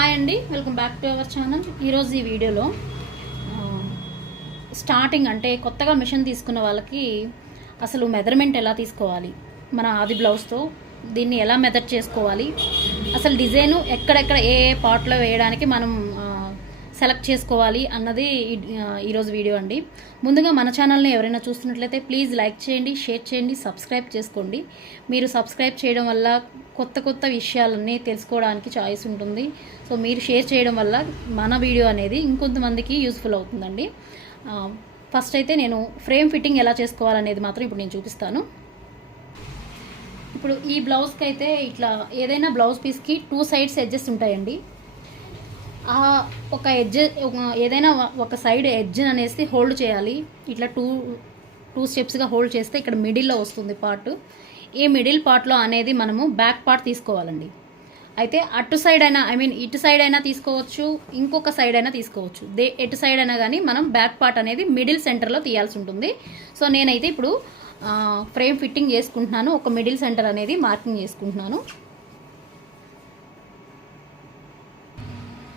Hi అండి, welcome back to our channel. ఈరోజు ఈ వీడియోలో స్టార్టింగ్ అంటే కొత్తగా మిషన్ తీసుకున్న వాళ్ళకి అసలు మెజర్మెంట్ ఎలా తీసుకోవాలి, మన ఆది బ్లౌజ్తో దీన్ని ఎలా మెజర్ చేసుకోవాలి, అసలు డిజైను ఎక్కడెక్కడ ఏ పార్ట్లో వేయడానికి మనం సెలెక్ట్ చేసుకోవాలి అన్నది ఈరోజు వీడియో అండి. ముందుగా మన ఛానల్ని ఎవరైనా చూస్తున్నట్లయితే ప్లీజ్ లైక్ చేయండి, షేర్ చేయండి, సబ్స్క్రైబ్ చేసుకోండి. మీరు సబ్స్క్రైబ్ చేయడం వల్ల కొత్త విషయాలన్నీ తెలుసుకోవడానికి ఛాయిస్ ఉంటుంది. సో మీరు షేర్ చేయడం వల్ల మన వీడియో అనేది ఇంకొంతమందికి యూస్ఫుల్ అవుతుందండి. ఫస్ట్ అయితే నేను ఫ్రేమ్ ఫిట్టింగ్ ఎలా చేసుకోవాలనేది మాత్రం ఇప్పుడు నేను చూపిస్తాను. ఇప్పుడు ఈ బ్లౌజ్కి అయితే ఇట్లా ఏదైనా బ్లౌజ్ పీస్కి 2 సైడ్స్ ఎడ్జెస్ ఉంటాయండి. ఒక ఎడ్జ్ ఏదైనా ఒక సైడ్ ఎడ్జ్ అనేసి హోల్డ్ చేయాలి. ఇట్లా టూ స్టెప్స్గా హోల్డ్ చేస్తే ఇక్కడ మిడిల్లో వస్తుంది పార్ట్. ఈ మిడిల్ పార్ట్లో అనేది మనము బ్యాక్ పార్ట్ తీసుకోవాలండి. అయితే అటు సైడ్ అయినా ఇటు సైడ్ అయినా తీసుకోవచ్చు, ఇంకొక సైడ్ అయినా తీసుకోవచ్చు. ఎటు సైడ్ అయినా కానీ మనం బ్యాక్ పార్ట్ అనేది మిడిల్ సెంటర్లో తీయాల్సి ఉంటుంది. సో నేనైతే ఇప్పుడు ఫ్రేమ్ ఫిట్టింగ్ చేసుకుంటున్నాను. ఒక మిడిల్ సెంటర్ అనేది మార్కింగ్ చేసుకుంటున్నాను.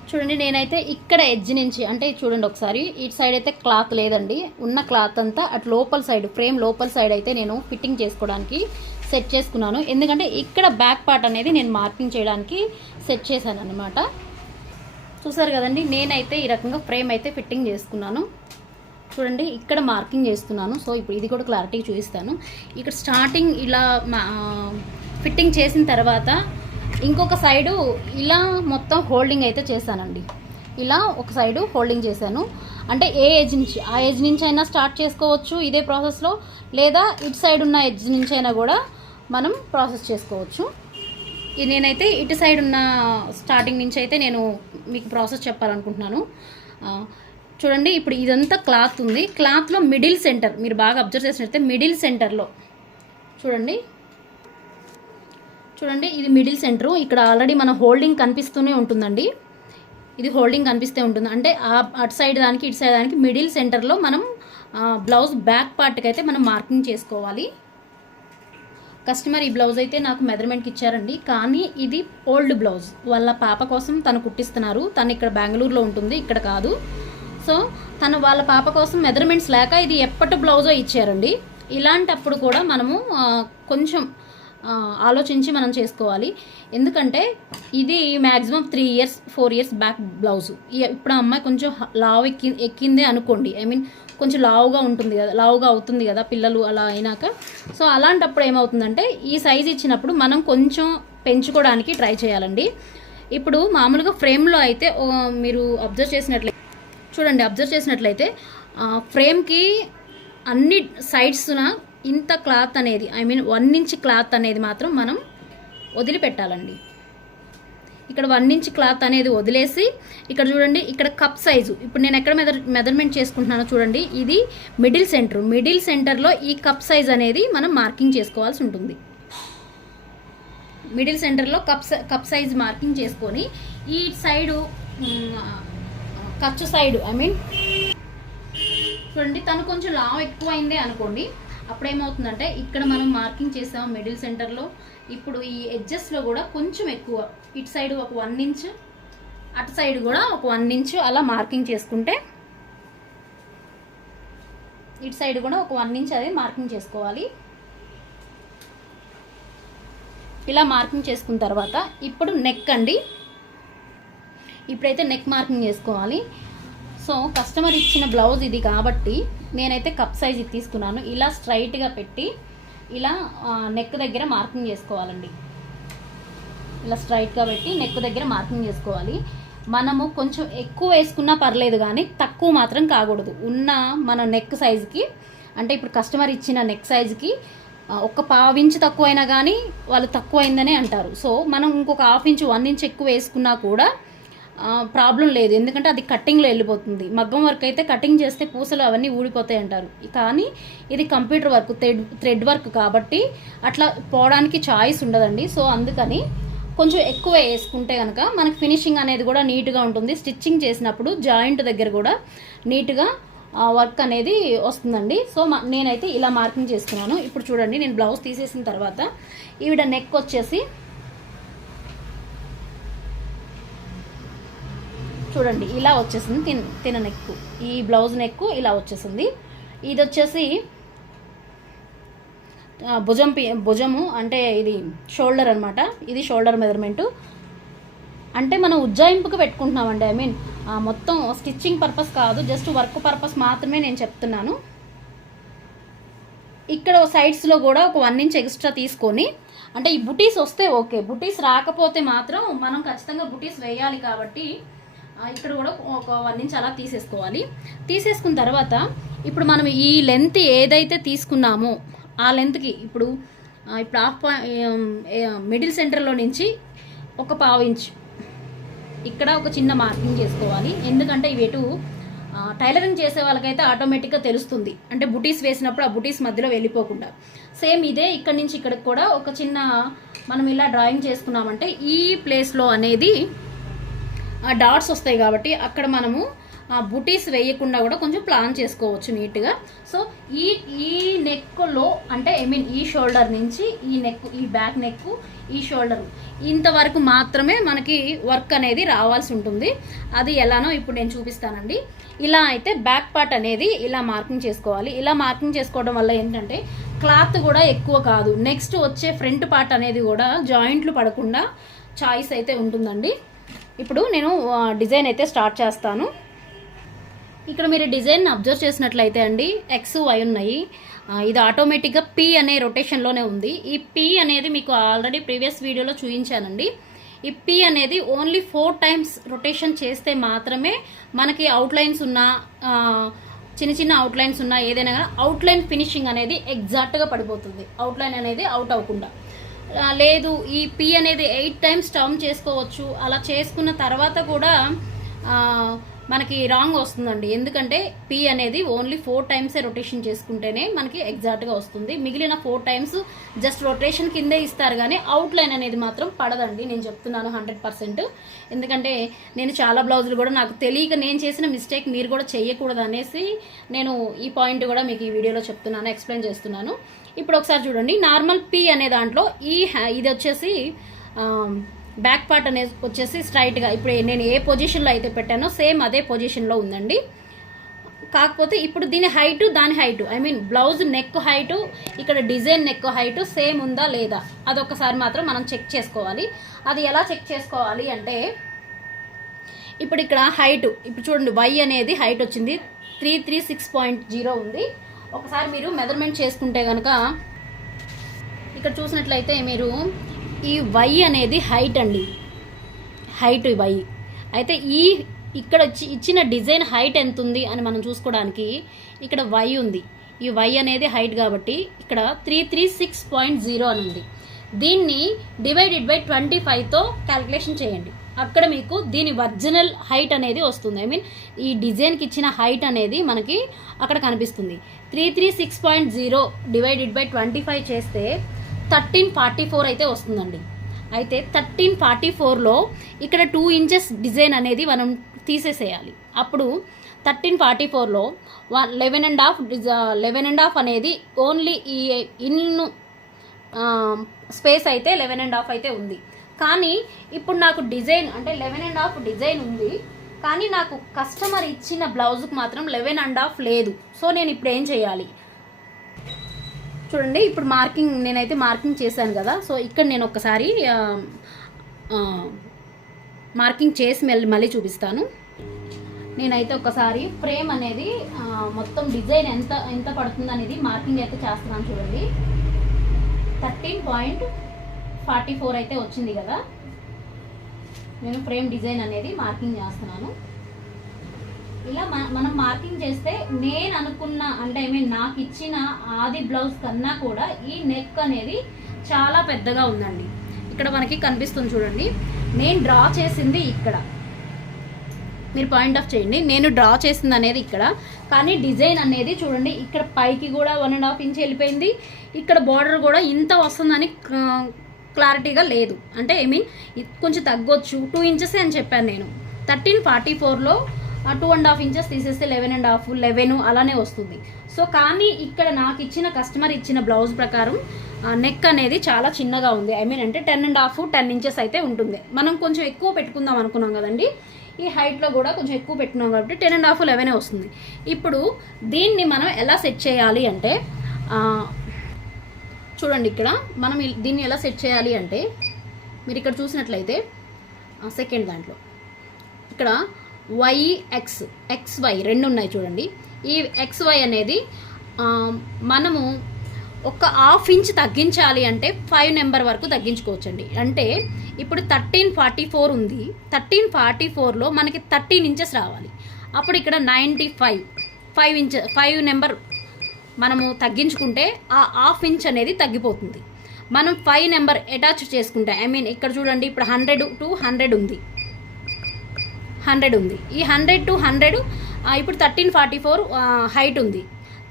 చూడండి, నేనైతే ఇక్కడ ఎడ్జ్ నుంచి అంటే చూడండి ఒకసారి, ఇటు సైడ్ అయితే క్లాత్ లేదండి, ఉన్న క్లాత్ అంతా అటు లోపల సైడ్ ఫ్రేమ్ లోపల సైడ్ అయితే నేను ఫిట్టింగ్ చేసుకోవడానికి సెట్ చేసుకున్నాను. ఎందుకంటే ఇక్కడ బ్యాక్ పార్ట్ అనేది నేను మార్కింగ్ చేయడానికి సెట్ చేశాను అనమాట. చూసారు కదండి, నేనైతే ఈ రకంగా ఫ్రేమ్ అయితే ఫిట్టింగ్ చేసుకున్నాను. చూడండి, ఇక్కడ మార్కింగ్ చేస్తున్నాను. సో ఇప్పుడు ఇది కూడా క్లారిటీగా చూపిస్తాను. ఇక్కడ స్టార్టింగ్ ఇలా ఫిట్టింగ్ చేసిన తర్వాత ఇంకొక సైడు ఇలా మొత్తం హోల్డింగ్ అయితే చేశానండి. ఇలా ఒక సైడు హోల్డింగ్ చేశాను. అంటే ఏ ఎడ్జ్ నుంచి ఆ ఎడ్జ్ నుంచి అయినా స్టార్ట్ చేసుకోవచ్చు ఇదే ప్రాసెస్లో, లేదా ఇటు సైడ్ ఉన్న ఎడ్జ్ నుంచి అయినా కూడా మనం ప్రాసెస్ చేసుకోవచ్చు. నేనైతే ఇటు సైడ్ ఉన్న స్టార్టింగ్ నుంచి అయితే నేను మీకు ప్రాసెస్ చెప్పాలనుకుంటున్నాను. చూడండి, ఇప్పుడు ఇదంతా క్లాత్ ఉంది. క్లాత్లో మిడిల్ సెంటర్ మీరు బాగా అబ్జర్వ్ చేసినట్లయితే మిడిల్ సెంటర్లో చూడండి ఇది మిడిల్ సెంటరు. ఇక్కడ ఆల్రెడీ మన హోల్డింగ్ కనిపిస్తూనే ఉంటుందండి. ఇది హోల్డింగ్ కనిపిస్తూ ఉంటుంది. అంటే అటు సైడ్ దానికి ఇటు సైడ్ దానికి మిడిల్ సెంటర్లో మనం బ్లౌజ్ బ్యాక్ పార్ట్కి అయితే మనం మార్కింగ్ చేసుకోవాలి. కస్టమర్ ఈ బ్లౌజ్ అయితే నాకు మెజర్మెంట్కి ఇచ్చారండి, కానీ ఇది ఓల్డ్ బ్లౌజ్. వాళ్ళ పాప కోసం తను కుట్టిస్తున్నారు. తను ఇక్కడ బెంగళూరులో ఉంటుంది, ఇక్కడ కాదు. సో తను వాళ్ళ పాప కోసం మెజర్మెంట్స్ లేక ఇది ఎప్పటి బ్లౌజో ఇచ్చారండి. ఇలాంటప్పుడు కూడా మనము కొంచెం ఆలోచించి మనం చేసుకోవాలి. ఎందుకంటే ఇది maximum 3 years 4 years back blouse. ఇప్పుడు అమ్మాయి కొంచెం లావు ఎక్కిందే అనుకోండి, కొంచెం లావుగా ఉంటుంది కదా, లావుగా అవుతుంది కదా పిల్లలు అలా అయినాక. సో అలాంటప్పుడు ఏమవుతుందంటే ఈ సైజ్ ఇచ్చినప్పుడు మనం కొంచెం పెంచుకోవడానికి ట్రై చేయాలండి. ఇప్పుడు మామూలుగా ఫ్రేమ్లో అయితే మీరు అబ్జర్వ్ చేసినట్లయితే ఫ్రేమ్కి అన్ని సైడ్స్న ఇంత క్లాత్ అనేది 1 inch క్లాత్ అనేది మాత్రం మనం వదిలిపెట్టాలండి. ఇక్కడ 1 inch క్లాత్ అనేది వదిలేసి ఇక్కడ చూడండి, ఇక్కడ కప్ సైజు ఇప్పుడు నేను ఎక్కడ మెజర్మెంట్ చేసుకుంటున్నానో చూడండి, ఇది మిడిల్ సెంటర్లో ఈ కప్ సైజ్ అనేది మనం మార్కింగ్ చేసుకోవాల్సి ఉంటుంది. మిడిల్ సెంటర్లో కప్ సైజ్ మార్కింగ్ చేసుకొని ఈ సైడు ఖర్చు సైడు చూడండి, తను కొంచెం లావు ఎక్కువైందే అనుకోండి, అప్పుడేమవుతుందంటే ఇక్కడ మనం మార్కింగ్ చేసాం మిడిల్ సెంటర్లో. ఇప్పుడు ఈ ఎడ్జెస్లో కూడా కొంచెం ఎక్కువ, ఇటు సైడ్ ఒక 1 inch, అటు సైడ్ కూడా ఒక 1 inch అలా మార్కింగ్ చేసుకుంటే, ఇటు సైడ్ కూడా ఒక 1 inch అది మార్కింగ్ చేసుకోవాలి. ఇలా మార్కింగ్ చేసుకున్న తర్వాత ఇప్పుడు నెక్ అండి. ఇప్పుడైతే నెక్ మార్కింగ్ చేసుకోవాలి. సో కస్టమర్ ఇచ్చిన బ్లౌజ్ ఇది కాబట్టి నేనైతే కప్ సైజ్ ఇది తీసుకున్నాను. ఇలా స్ట్రైట్గా పెట్టి ఇలా నెక్ దగ్గర మార్కింగ్ చేసుకోవాలండి. ఇలా స్ట్రైట్గా పెట్టి నెక్ దగ్గర మార్కింగ్ చేసుకోవాలి. మనము కొంచెం ఎక్కువ వేసుకున్నా పర్లేదు, కానీ తక్కువ మాత్రం కాకూడదు. ఉన్న మన నెక్ సైజుకి, అంటే ఇప్పుడు కస్టమర్ ఇచ్చిన నెక్ సైజుకి ఒక 1/2 inch తక్కువైనా కానీ వాళ్ళు తక్కువైందనే అంటారు. సో మనం ఇంకొక 1/2 inch 1 inch ఎక్కువ వేసుకున్నా కూడా ప్రాబ్లం లేదు, ఎందుకంటే అది కట్టింగ్లో వెళ్ళిపోతుంది. మగ్గం వర్క్ అయితే కటింగ్ చేస్తే పూసలు అవన్నీ ఊడిపోతాయి అంటారు, కానీ ఇది కంప్యూటర్ వర్క్ థ్రెడ్ వర్క్ కాబట్టి అట్లా పోవడానికి ఛాయిస్ ఉండదండి. సో అందుకని కొంచెం ఎక్కువ వేసుకుంటే కనుక మనకి ఫినిషింగ్ అనేది కూడా నీట్గా ఉంటుంది. స్టిచ్చింగ్ చేసినప్పుడు జాయింట్ దగ్గర కూడా నీట్గా వర్క్ అనేది వస్తుందండి. సో నేనైతే ఇలా మార్కింగ్ చేసుకున్నాను. ఇప్పుడు చూడండి, నేను బ్లౌజ్ తీసేసిన తర్వాత ఈవిడ నెక్ వచ్చేసి చూడండి ఇలా వచ్చేసింది తిన నెక్, ఈ బ్లౌజ్ నెక్ ఇలా వచ్చేసింది. ఇది వచ్చేసి భుజము అంటే ఇది షోల్డర్ అనమాట. ఇది షోల్డర్ మెజర్మెంటు. అంటే మనం ఉజ్జాయింపుకు పెట్టుకుంటున్నామండి. ఐ మీన్ మొత్తం స్టిచ్చింగ్ పర్పస్ కాదు, జస్ట్ వర్క్ పర్పస్ మాత్రమే నేను చెప్తున్నాను. ఇక్కడ సైడ్స్లో కూడా ఒక 1 ఇంచ్ ఎక్స్ట్రా తీసుకొని, అంటే ఈ బుటీస్ వస్తే ఓకే, బుటీస్ రాకపోతే మాత్రం మనం ఖచ్చితంగా బుటీస్ వేయాలి కాబట్టి ఇక్కడ కూడా ఒక 1 ఇంచ్ అలా తీసేసుకోవాలి. తీసేసుకున్న తర్వాత ఇప్పుడు మనం ఈ లెంత్ ఏదైతే తీసుకున్నామో ఆ లెంత్కి ఇప్పుడు హాఫ్ మిడిల్ సెంటర్లో నుంచి ఒక 1/2 ఇంచ్ ఇక్కడ ఒక చిన్న మార్కింగ్ చేసుకోవాలి. ఎందుకంటే ఇవి ఎటు టైలరింగ్ చేసే వాళ్ళకైతే ఆటోమేటిక్గా తెలుస్తుంది, అంటే బుటీస్ వేసినప్పుడు ఆ బుటీస్ మధ్యలో వెళ్ళిపోకుండా. సేమ్ ఇదే ఇక్కడ నుంచి ఇక్కడికి కూడా ఒక చిన్న మనం ఇలా డ్రాయింగ్ చేసుకున్నామంటే ఈ ప్లేస్లో అనేది డాట్స్ వస్తాయి కాబట్టి అక్కడ మనము బుటీస్ వేయకుండా కూడా కొంచెం ప్లాన్ చేసుకోవచ్చు నీట్గా. సో ఈ నెక్లో అంటే ఐ మీన్ ఈ షోల్డర్ నుంచి ఈ నెక్, ఈ బ్యాక్ నెక్, ఈ షోల్డర్ ఇంతవరకు మాత్రమే మనకి వర్క్ అనేది రావాల్సి ఉంటుంది. అది ఎలానో ఇప్పుడు నేను చూపిస్తానండి. ఇలా అయితే బ్యాక్ పార్ట్ అనేది ఇలా మార్కింగ్ చేసుకోవాలి. ఇలా మార్కింగ్ చేసుకోవడం వల్ల ఏంటంటే క్లాత్ కూడా ఎక్కువ కాదు, నెక్స్ట్ వచ్చే ఫ్రంట్ పార్ట్ అనేది కూడా జాయింట్లు పడకుండా చాయిస్ అయితే ఉంటుందండి. ఇప్పుడు నేను డిజైన్ అయితే స్టార్ట్ చేస్తాను. ఇక్కడ మీరు డిజైన్ అబ్జర్వ్ చేసినట్లయితే అండి ఎక్స్ వై ఉన్నాయి. ఇది ఆటోమేటిక్గా పీ అనే రొటేషన్లోనే ఉంది. ఈ పీ అనేది మీకు ఆల్రెడీ ప్రీవియస్ వీడియోలో చూపించానండి. ఈ పీ అనేది ఓన్లీ 4 టైమ్స్ రొటేషన్ చేస్తే మాత్రమే మనకి అవుట్లైన్స్ ఉన్న చిన్న చిన్న అవుట్లైన్స్ ఉన్న ఏదైనా అవుట్లైన్ ఫినిషింగ్ అనేది ఎగ్జాక్ట్గా పడిపోతుంది, అవుట్లైన్ అనేది అవుట్ అవ్వకుండా. లేదు ఈ పీ అనేది 8 టైమ్స్ టర్న్ చేసుకోవచ్చు. అలా చేసుకున్న తర్వాత కూడా మనకి రాంగ్ వస్తుందండి. ఎందుకంటే పీ అనేది ఓన్లీ 4 టైమ్సే రొటేషన్ చేసుకుంటేనే మనకి ఎగ్జాక్ట్గా వస్తుంది. మిగిలిన 4 టైమ్స్ జస్ట్ రొటేషన్ కిందే ఇస్తారు కానీ అవుట్లైన్ అనేది మాత్రం పడదండి. నేను చెప్తున్నాను 100%. ఎందుకంటే నేను చాలా బ్లౌజులు కూడా నాకు తెలియక నేను చేసిన మిస్టేక్ మీరు కూడా చేయకూడదు అనేసి నేను ఈ పాయింట్ కూడా మీకు ఈ వీడియోలో చెప్తున్నాను, ఎక్స్ప్లెయిన్ చేస్తున్నాను. ఇప్పుడు ఒకసారి చూడండి, నార్మల్ పీ అనే దాంట్లో ఇది వచ్చేసి బ్యాక్ పార్ట్ అనేది వచ్చేసి స్ట్రైట్గా ఇప్పుడు నేను ఏ పొజిషన్లో అయితే పెట్టానో సేమ్ అదే పొజిషన్లో ఉందండి. కాకపోతే ఇప్పుడు దీని హైటు దాని height I mean blouse neck height ఇక్కడ డిజైన్ నెక్ హైటు సేమ్ ఉందా లేదా అదొకసారి మాత్రం మనం చెక్ చేసుకోవాలి. అది ఎలా చెక్ చేసుకోవాలి అంటే ఇప్పుడు ఇక్కడ హైటు ఇప్పుడు చూడండి వై అనేది హైట్ వచ్చింది 336.0 ఉంది. ఒకసారి మీరు మెజర్మెంట్ చేసుకుంటే కనుక ఇక్కడ చూసినట్లయితే మీరు ఈ వై అనేది హైట్ అండి, హైట్ వై అయితే ఇక్కడ ఇచ్చిన డిజైన్ హైట్ ఎంత ఉంది అని మనం చూసుకోవడానికి ఇక్కడ వై ఉంది. ఈ వై అనేది హైట్ కాబట్టి ఇక్కడ 336.0 అని ఉంది. దీన్ని డివైడెడ్ బై 25తో క్యాలిక్యులేషన్ చేయండి. అక్కడ మీకు దీని ఒరిజినల్ హైట్ అనేది వస్తుంది. ఐ మీన్ ఈ డిజైన్కి ఇచ్చిన హైట్ అనేది మనకి అక్కడ కనిపిస్తుంది. 336.0 డివైడెడ్ బై 25 చేస్తే 1344 అయితే వస్తుందండి. అయితే 1344లో ఇక్కడ 2 ఇంచెస్ డిజైన్ అనేది మనం తీసేసేయాలి. అప్పుడు 1344లో 11.5 అనేది ఓన్లీ ఈ ఇన్ స్పేస్ అయితే 11.5 అయితే ఉంది. కానీ ఇప్పుడు నాకు డిజైన్ అంటే 11.5 డిజైన్ ఉంది, కానీ నాకు కస్టమర్ ఇచ్చిన బ్లౌజ్కి మాత్రం 11.5 లేదు. సో నేను ఇప్పుడు ఏం చేయాలి చూడండి. ఇప్పుడు నేనైతే మార్కింగ్ చేశాను కదా. సో ఇక్కడ నేను ఒకసారి మార్కింగ్ చేసి మళ్ళీ చూపిస్తాను. నేనైతే ఒకసారి ఫ్రేమ్ అనేది మొత్తం డిజైన్ ఎంత పడుతుంది అనేది మార్కింగ్ అయితే చేస్తున్నాను. చూడండి 13.44 అయితే వచ్చింది కదా. నేను ఫ్రేమ్ డిజైన్ అనేది మార్కింగ్ చేస్తున్నాను. ఇలా మనం మార్కింగ్ చేస్తే నేను అనుకున్న అంటే ఐ మీన్ నాకు ఇచ్చిన ఆది బ్లౌజ్ కన్నా కూడా ఈ నెక్ అనేది చాలా పెద్దగా ఉందండి. ఇక్కడ మనకి కనిపిస్తుంది చూడండి, నేను డ్రా చేసింది ఇక్కడ, మీరు పాయింట్ ఆఫ్ చేయండి. నేను డ్రా చేసింది అనేది ఇక్కడ, కానీ డిజైన్ అనేది చూడండి ఇక్కడ పైకి కూడా 1.5 ఇంచ్ వెళ్ళిపోయింది. ఇక్కడ బార్డర్ కూడా ఇంత వస్తుందని క్లారిటీగా లేదు. అంటే ఐ మీన్ కొంచెం తగ్గొచ్చు, 2 ఇంచెస్ అని చెప్పాను నేను. 1344లో 2.5 ఇంచెస్ తీసేస్తే 11.5 11 అలానే వస్తుంది. సో కానీ ఇక్కడ నాకు ఇచ్చిన కస్టమర్ ఇచ్చిన బ్లౌజ్ ప్రకారం నెక్ అనేది చాలా చిన్నగా ఉంది. ఐ మీన్ అంటే 10.5 10 ఇంచెస్ అయితే ఉంటుంది. మనం కొంచెం ఎక్కువ పెట్టుకుందాం అనుకున్నాం కదండి. ఈ హైట్లో కూడా కొంచెం ఎక్కువ పెట్టినాం కాబట్టి 10.5 11 వస్తుంది. ఇప్పుడు దీన్ని మనం ఎలా సెట్ చేయాలి అంటే చూడండి, ఇక్కడ మనం దీన్ని ఎలా సెట్ చేయాలి అంటే మీరు ఇక్కడ చూసినట్లయితే సెకండ్ దాంట్లో ఇక్కడ XY రెండు ఉన్నాయి చూడండి. ఈ XY అనేది మనము ఒక 1/2 ఇంచ్ తగ్గించాలి అంటే 5 నెంబర్ వరకు తగ్గించుకోవచ్చండి. అంటే ఇప్పుడు 1344 ఉంది, 1344లో మనకి 13 ఇంచెస్ రావాలి. అప్పుడు ఇక్కడ 95 5 నెంబర్ మనము తగ్గించుకుంటే ఆ 1/2 ఇంచ్ అనేది తగ్గిపోతుంది. మనం 5 నెంబర్ అటాచ్ చేసుకుంటే ఇక్కడ చూడండి, ఇప్పుడు 100 to 100 ఉంది, 100 ఉంది. ఈ 100 to 100 ఇప్పుడు 1344 హైట్ ఉంది.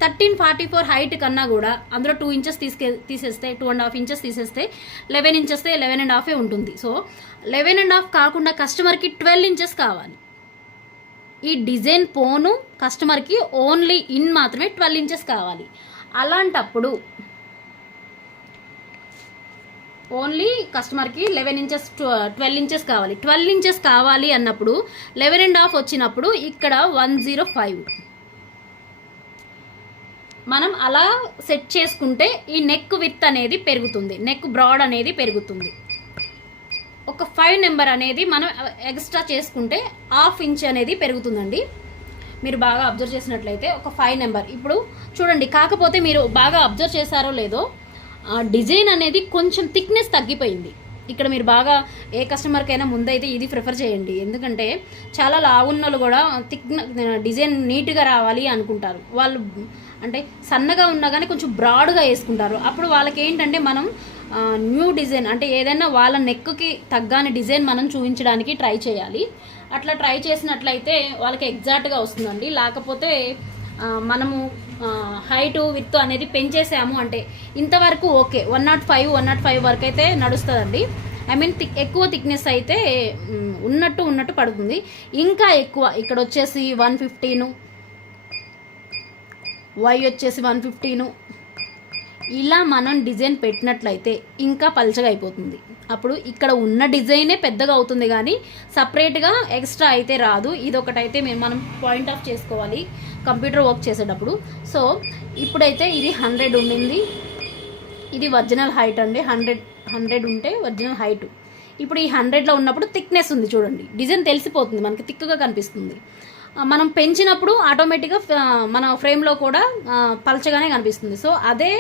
1344 హైట్ కన్నా కూడా అందులో 2 ఇంచెస్ తీసేస్తే 2.5 ఇంచెస్ తీసేస్తే 11 ఇంచెస్ 11.5 ఉంటుంది. సో 11.5 కాకుండా కస్టమర్కి 12 ఇంచెస్ కావాలి. ఈ డిజైన్ పోను కస్టమర్కి ఓన్లీ మాత్రమే 12 ఇంచెస్ కావాలి. అలాంటప్పుడు ఓన్లీ కస్టమర్కి 11 ఇంచెస్ 12 ఇంచెస్ కావాలి. 12 ఇంచెస్ కావాలి అన్నప్పుడు 11.5 వచ్చినప్పుడు ఇక్కడ 105 మనం అలా సెట్ చేసుకుంటే ఈ నెక్ విడ్త్ అనేది పెరుగుతుంది, నెక్ బ్రాడ్ అనేది పెరుగుతుంది. ఒక 5 నెంబర్ అనేది మనం ఎక్స్ట్రా చేసుకుంటే 1/2 ఇంచ్ అనేది పెరుగుతుందండి. మీరు బాగా అబ్జర్వ్ చేసినట్లయితే ఒక 5 నెంబర్ ఇప్పుడు చూడండి. కాకపోతే మీరు బాగా అబ్జర్వ్ చేశారో లేదో డిజైన్ అనేది కొంచెం థిక్నెస్ తగ్గిపోయింది. ఇక్కడ మీరు బాగా ఏ కస్టమర్కైనా ముందైతే ఇది ప్రిఫర్ చేయండి. ఎందుకంటే చాలా లావున్నోళ్ళు కూడా డిజైన్ నీట్గా రావాలి అనుకుంటారు. వాళ్ళు అంటే సన్నగా ఉన్నా కానీ కొంచెం బ్రాడ్గా వేసుకుంటారు. అప్పుడు వాళ్ళకి ఏంటంటే మనం న్యూ డిజైన్ అంటే ఏదైనా వాళ్ళ నెక్కి తగ్గాని డిజైన్ మనం చూపించడానికి ట్రై చేయాలి. అట్లా ట్రై చేసినట్లయితే వాళ్ళకి ఎగ్జాక్ట్గా వస్తుందండి. లేకపోతే మనము హైట్ విడ్త్ అనేది పెంచేసాము అంటే ఇంతవరకు ఓకే, 105 వరకు అయితే నడుస్తుందండి. ఎక్కువ థిక్నెస్ అయితే ఉన్నట్టు పడుతుంది. ఇంకా ఎక్కువ ఇక్కడ వచ్చేసి 115, Y వచ్చేసి 115 ఇలా మనం డిజైన్ పెట్టినట్లయితే ఇంకా పల్చగా అయిపోతుంది. అప్పుడు ఇక్కడ ఉన్న డిజైనే పెద్దగా అవుతుంది కానీ సపరేట్గా ఎక్స్ట్రా అయితే రాదు. ఇదొకటైతే మనం పాయింట్ ఆఫ్ చేసుకోవాలి కంప్యూటర్ వర్క్ చేసేటప్పుడు. సో ఇప్పుడైతే ఇది 100 ఉండింది, ఇది ఒరిజినల్ హైట్ అండి. 100 ఉంటే ఒరిజినల్ హైట్. ఇప్పుడు ఈ 100లో ఉన్నప్పుడు థిక్నెస్ ఉంది చూడండి, డిజైన్ తెలిసిపోతుంది మనకి, థిక్గా కనిపిస్తుంది. మనం పెంచినప్పుడు ఆటోమేటిక్గా మన ఫ్రేమ్లో కూడా పలచగానే కనిపిస్తుంది. సో అదే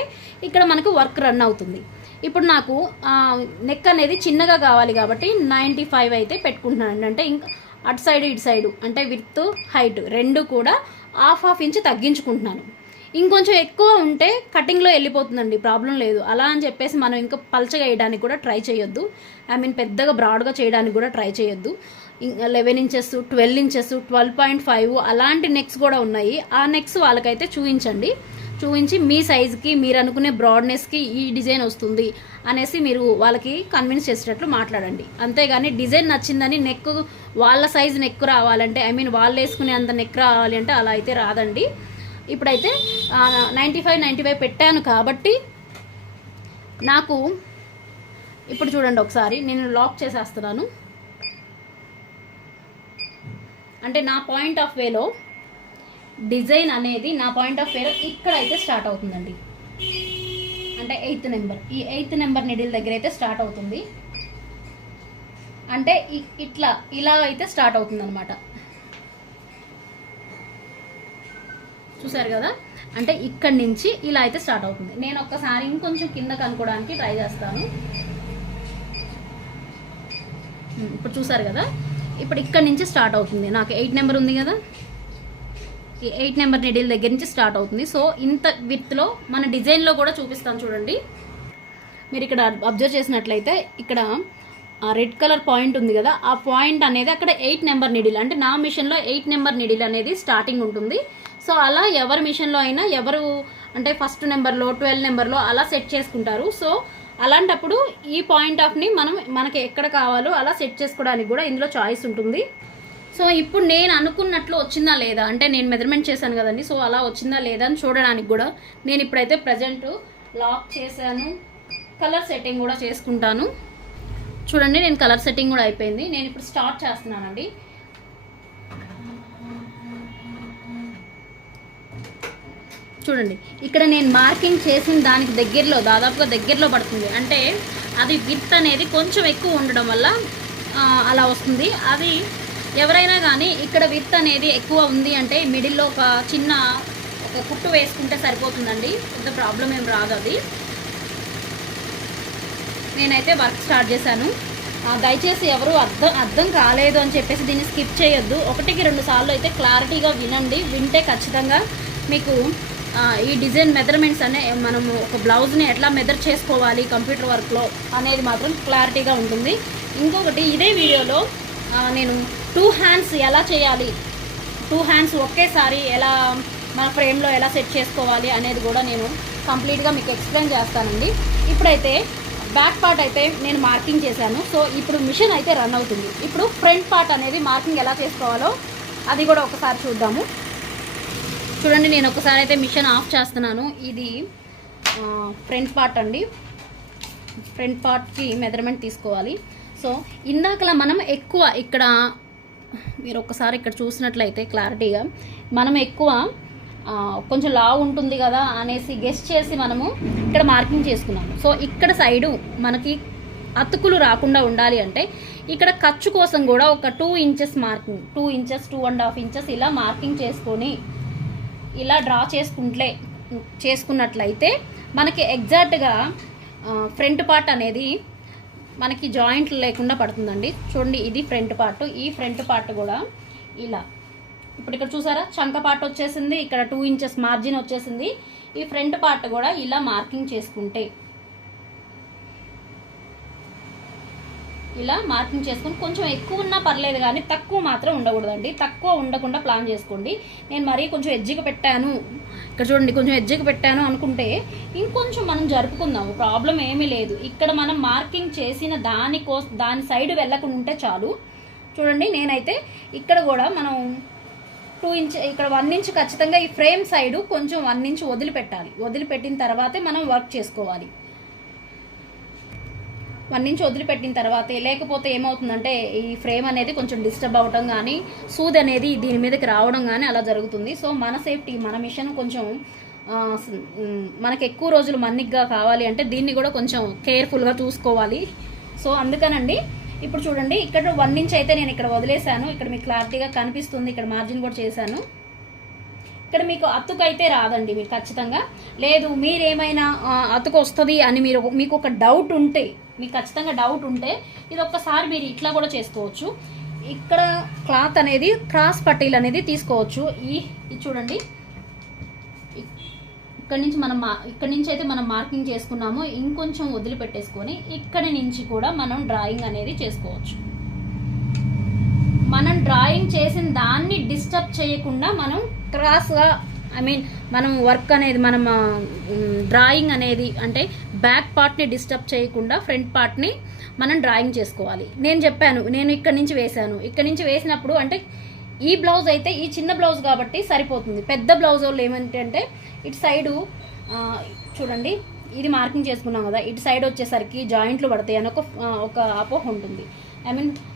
ఇక్కడ మనకు వర్క్ రన్ అవుతుంది. ఇప్పుడు నాకు నెక్ అనేది చిన్నగా కావాలి కాబట్టి 95 అయితే పెట్టుకుంటున్నాను. అంటే ఇంకా అటు సైడ్ ఇటు సైడు అంటే విడ్త్ హైట్ రెండు కూడా 1/2 ఇంచ్ తగ్గించుకుంటున్నాను. ఇంకొంచెం ఎక్కువ ఉంటే కటింగ్లో వెళ్ళిపోతుందండి, ప్రాబ్లం లేదు. అలా అని చెప్పేసి మనం ఇంకా పలచగా వేయడానికి కూడా ట్రై చేయొద్దు. పెద్దగా బ్రాడ్గా చేయడానికి కూడా ట్రై చేయొద్దు. 11 ఇంచెస్ 12 ఇంచెస్ 12.5 అలాంటి నెక్స్ కూడా ఉన్నాయి. ఆ నెక్స్ వాళ్ళకైతే చూపించి మీ సైజుకి మీరు అనుకునే బ్రాడ్నెస్కి ఈ డిజైన్ వస్తుంది అనేసి మీరు వాళ్ళకి కన్విన్స్ చేసేటట్లు మాట్లాడండి. అంతేగాని డిజైన్ నచ్చిందని నెక్ వాళ్ళ సైజు నెక్ రావాలంటే వాళ్ళు వేసుకునే అంత నెక్ రావాలి అంటే అలా అయితే రాదండి. ఇప్పుడైతే 95 పెట్టాను కాబట్టి నాకు ఇప్పుడు చూడండి, ఒకసారి నేను లాక్ చేసేస్తున్నాను. అంటే నా పాయింట్ ఆఫ్ వేలో డిజైన్ అనేది ఇక్కడ అయితే స్టార్ట్ అవుతుందండి. అంటే 8th నెంబర్, ఈ 8th నెంబర్ నిడిల్ దగ్గర అయితే స్టార్ట్ అవుతుంది. అంటే ఇలా అయితే స్టార్ట్ అవుతుంది అనమాట. చూసారు కదా, అంటే ఇక్కడి నుంచి ఇలా అయితే స్టార్ట్ అవుతుంది. నేను ఒక్కసారి ఇంకొంచెం కింద కనుక్కోవడానికి ట్రై చేస్తాను. ఇప్పుడు చూసారు కదా, ఇప్పుడు ఇక్కడ నుంచి స్టార్ట్ అవుతుంది. నాకు 8 నెంబర్ ఉంది కదా, ఈ 8 నెంబర్ నిడిల్ దగ్గర నుంచి స్టార్ట్ అవుతుంది. సో ఇంత విడ్త్లో మన డిజైన్లో కూడా చూపిస్తాను చూడండి. మీరు ఇక్కడ అబ్జర్వ్ చేసినట్లయితే ఇక్కడ ఆ రెడ్ కలర్ పాయింట్ ఉంది కదా, ఆ పాయింట్ అనేది అక్కడ 8 నెంబర్ నిడిల్. అంటే నా మిషన్లో 8 నెంబర్ నిడిల్ అనేది స్టార్టింగ్ ఉంటుంది. సో అలా ఎవరి మిషన్లో అయినా ఎవరు అంటే ఫస్ట్ నెంబర్లో 12 నెంబర్లో అలా సెట్ చేసుకుంటారు. సో అలాంటప్పుడు ఈ పాయింట్ ఆఫ్ని మనకి ఎక్కడ కావాలో అలా సెట్ చేసుకోవడానికి కూడా ఇందులో చాయిస్ ఉంటుంది. సో ఇప్పుడు నేను అనుకున్నట్లు వచ్చిందా లేదా అంటే నేను మెజర్మెంట్ చేశాను కదండి. సో అలా వచ్చిందా లేదా అని చూడడానికి కూడా నేను ఇప్పుడైతే ప్రజెంట్ లాక్ చేశాను. కలర్ సెట్టింగ్ కూడా చేసుకుంటాను. చూడండి, నేను కలర్ సెట్టింగ్ కూడా అయిపోయింది. నేను ఇప్పుడు స్టార్ట్ చేస్తున్నానండి. చూడండి ఇక్కడ నేను మార్కింగ్ చేసిన దానికి దగ్గరలో దాదాపుగా దగ్గరలో పడుతుంది. అంటే అది విత్ అనేది కొంచెం ఎక్కువ ఉండడం వల్ల అలా వస్తుంది. అది ఎవరైనా కానీ ఇక్కడ విత్ అనేది ఎక్కువ ఉంది అంటే మిడిల్లో ఒక చిన్న ఒక కుట్టు వేసుకుంటే సరిపోతుందండి, పెద్ద ప్రాబ్లం ఏం రాదు. అది నేనైతే వర్క్ స్టార్ట్ చేశాను. దయచేసి ఎవరు అర్థం కాలేదు అని చెప్పేసి దీన్ని స్కిప్ చేయొద్దు. 1-2 సార్లు అయితే క్లారిటీగా వినండి. వింటే ఖచ్చితంగా మీకు ఈ డిజైన్ మెజర్మెంట్స్ అనే మనము ఒక బ్లౌజ్ని ఎట్లా మెజర్ చేసుకోవాలి కంప్యూటర్ వర్క్లో అనేది మాత్రం క్లారిటీగా ఉంటుంది. ఇంకొకటి ఇదే వీడియోలో నేను 2 హ్యాండ్స్ ఎలా చేయాలి, 2 హ్యాండ్స్ ఒకేసారి ఎలా మన ఫ్రేమ్లో ఎలా సెట్ చేసుకోవాలి అనేది కూడా నేను కంప్లీట్గా మీకు ఎక్స్ప్లెయిన్ చేస్తానండి. ఇప్పుడైతే బ్యాక్ పార్ట్ అయితే నేను మార్కింగ్ చేశాను. సో ఇప్పుడు మిషన్ అయితే రన్ అవుతుంది. ఇప్పుడు ఫ్రంట్ పార్ట్ అనేది మార్కింగ్ ఎలా చేసుకోవాలో అది కూడా ఒకసారి చూద్దాము. చూడండి, నేను ఒకసారి అయితే మిషన్ ఆఫ్ చేస్తున్నాను. ఇది ఫ్రంట్ పార్ట్ అండి. ఫ్రంట్ పార్ట్కి మెజర్మెంట్ తీసుకోవాలి. సో ఇందాకలా మనం ఎక్కువ ఇక్కడ మీరు ఒకసారి ఇక్కడ చూసినట్లయితే క్లారిటీగా మనం ఎక్కువ కొంచెం లావు ఉంటుంది కదా అనేసి గెస్ చేసి మనము ఇక్కడ మార్కింగ్ చేసుకున్నాము. సో ఇక్కడ సైడు మనకి అతుకులు రాకుండా ఉండాలి అంటే ఇక్కడ ఖర్చు కోసం కూడా ఒక 2 ఇంచెస్ మార్కింగ్, 2 ఇంచెస్ 2.5 ఇంచెస్ ఇలా మార్కింగ్ చేసుకొని ఇలా డ్రా చేసుకున్నట్లయితే మనకి ఎగ్జాక్ట్గా ఫ్రంట్ పార్ట్ అనేది మనకి జాయింట్లు లేకుండా పడుతుందండి. చూడండి, ఇది ఫ్రంట్ పార్ట్. ఈ ఫ్రంట్ పార్ట్ కూడా ఇలా ఇప్పుడు ఇక్కడ చూసారా చంక పార్ట్ వచ్చేసింది, ఇక్కడ 2 ఇంచెస్ మార్జిన్ వచ్చేసింది. ఈ ఫ్రంట్ పార్ట్ కూడా ఇలా మార్కింగ్ చేసుకుంటే ఇలా మార్కింగ్ చేసుకుని కొంచెం ఎక్కువ ఉన్నా పర్లేదు కానీ తక్కువ మాత్రం ఉండకూడదండి. తక్కువ ఉండకుండా ప్లాన్ చేసుకోండి. నేను మరీ కొంచెం ఎడ్జికి పెట్టాను, ఇక్కడ చూడండి కొంచెం ఎడ్జికి పెట్టాను అనుకుంటే ఇంకొంచెం మనం జరుపుకుందాము, ప్రాబ్లం ఏమీ లేదు. ఇక్కడ మనం మార్కింగ్ చేసిన దాని సైడ్ వెళ్ళకుండా ఉంటే చాలు. చూడండి, నేనైతే ఇక్కడ కూడా మనం 2 ఇంచ్ ఇక్కడ 1 ఇంచ్ ఖచ్చితంగా ఈ ఫ్రేమ్ సైడు కొంచెం 1 ఇంచ్ వదిలిపెట్టాలి. వదిలిపెట్టిన తర్వాతే మనం వర్క్ చేసుకోవాలి. 1 ఇంచ్ వదిలిపెట్టిన తర్వాతే, లేకపోతే ఏమవుతుందంటే ఈ ఫ్రేమ్ అనేది కొంచెం డిస్టర్బ్ అవ్వడం కానీ సూది అనేది దీని మీదకి రావడం కానీ అలా జరుగుతుంది. సో మన సేఫ్టీ, మన మిషన్ కొంచెం మనకు ఎక్కువ రోజులు మన్నిగ్గా కావాలి అంటే దీన్ని కూడా కొంచెం కేర్ఫుల్గా చూసుకోవాలి. సో అందుకనండి ఇప్పుడు చూడండి, ఇక్కడ 1 ఇంచ్ అయితే నేను ఇక్కడ వదిలేశాను. ఇక్కడ మీకు క్లారిటీగా కనిపిస్తుంది. ఇక్కడ మార్జిన్ కూడా చేశాను. ఇక్కడ మీకు అతుకు అయితే రాదండి. మీరు ఖచ్చితంగా లేదు, మీరేమైనా అతుకు వస్తుంది అని మీకు ఒక డౌట్ ఉంటే, మీకు ఖచ్చితంగా డౌట్ ఉంటే ఇది ఒక్కసారి మీరు ఇట్లా కూడా చేసుకోవచ్చు. ఇక్కడ క్లాత్ అనేది క్రాస్ పట్టీలు అనేది తీసుకోవచ్చు. ఇది చూడండి, ఇక్కడ నుంచి అయితే మనం మార్కింగ్ చేసుకున్నాము. ఇంకొంచెం వదిలిపెట్టేసుకొని ఇక్కడి నుంచి కూడా మనం డ్రాయింగ్ అనేది చేసుకోవచ్చు. మనం డ్రాయింగ్ చేసిన దాన్ని డిస్టర్బ్ చేయకుండా మనం క్రాస్గా మనం వర్క్ అనేది మనం డ్రాయింగ్ అనేది అంటే బ్యాక్ పార్ట్ని డిస్టర్బ్ చేయకుండా ఫ్రంట్ పార్ట్ని మనం డ్రాయింగ్ చేసుకోవాలి. నేను చెప్పాను, నేను ఇక్కడ నుంచి వేసాను. ఇక్కడ నుంచి వేసినప్పుడు అంటే ఈ బ్లౌజ్ అయితే ఈ చిన్న బ్లౌజ్ కాబట్టి సరిపోతుంది. పెద్ద బ్లౌజ్ వాళ్ళు ఏమంటే ఇటు సైడు చూడండి, ఇది మార్కింగ్ చేసుకున్నాం కదా, ఇటు సైడ్ వచ్చేసరికి జాయింట్లు పడతాయి అని ఒక అపోహ ఉంటుంది.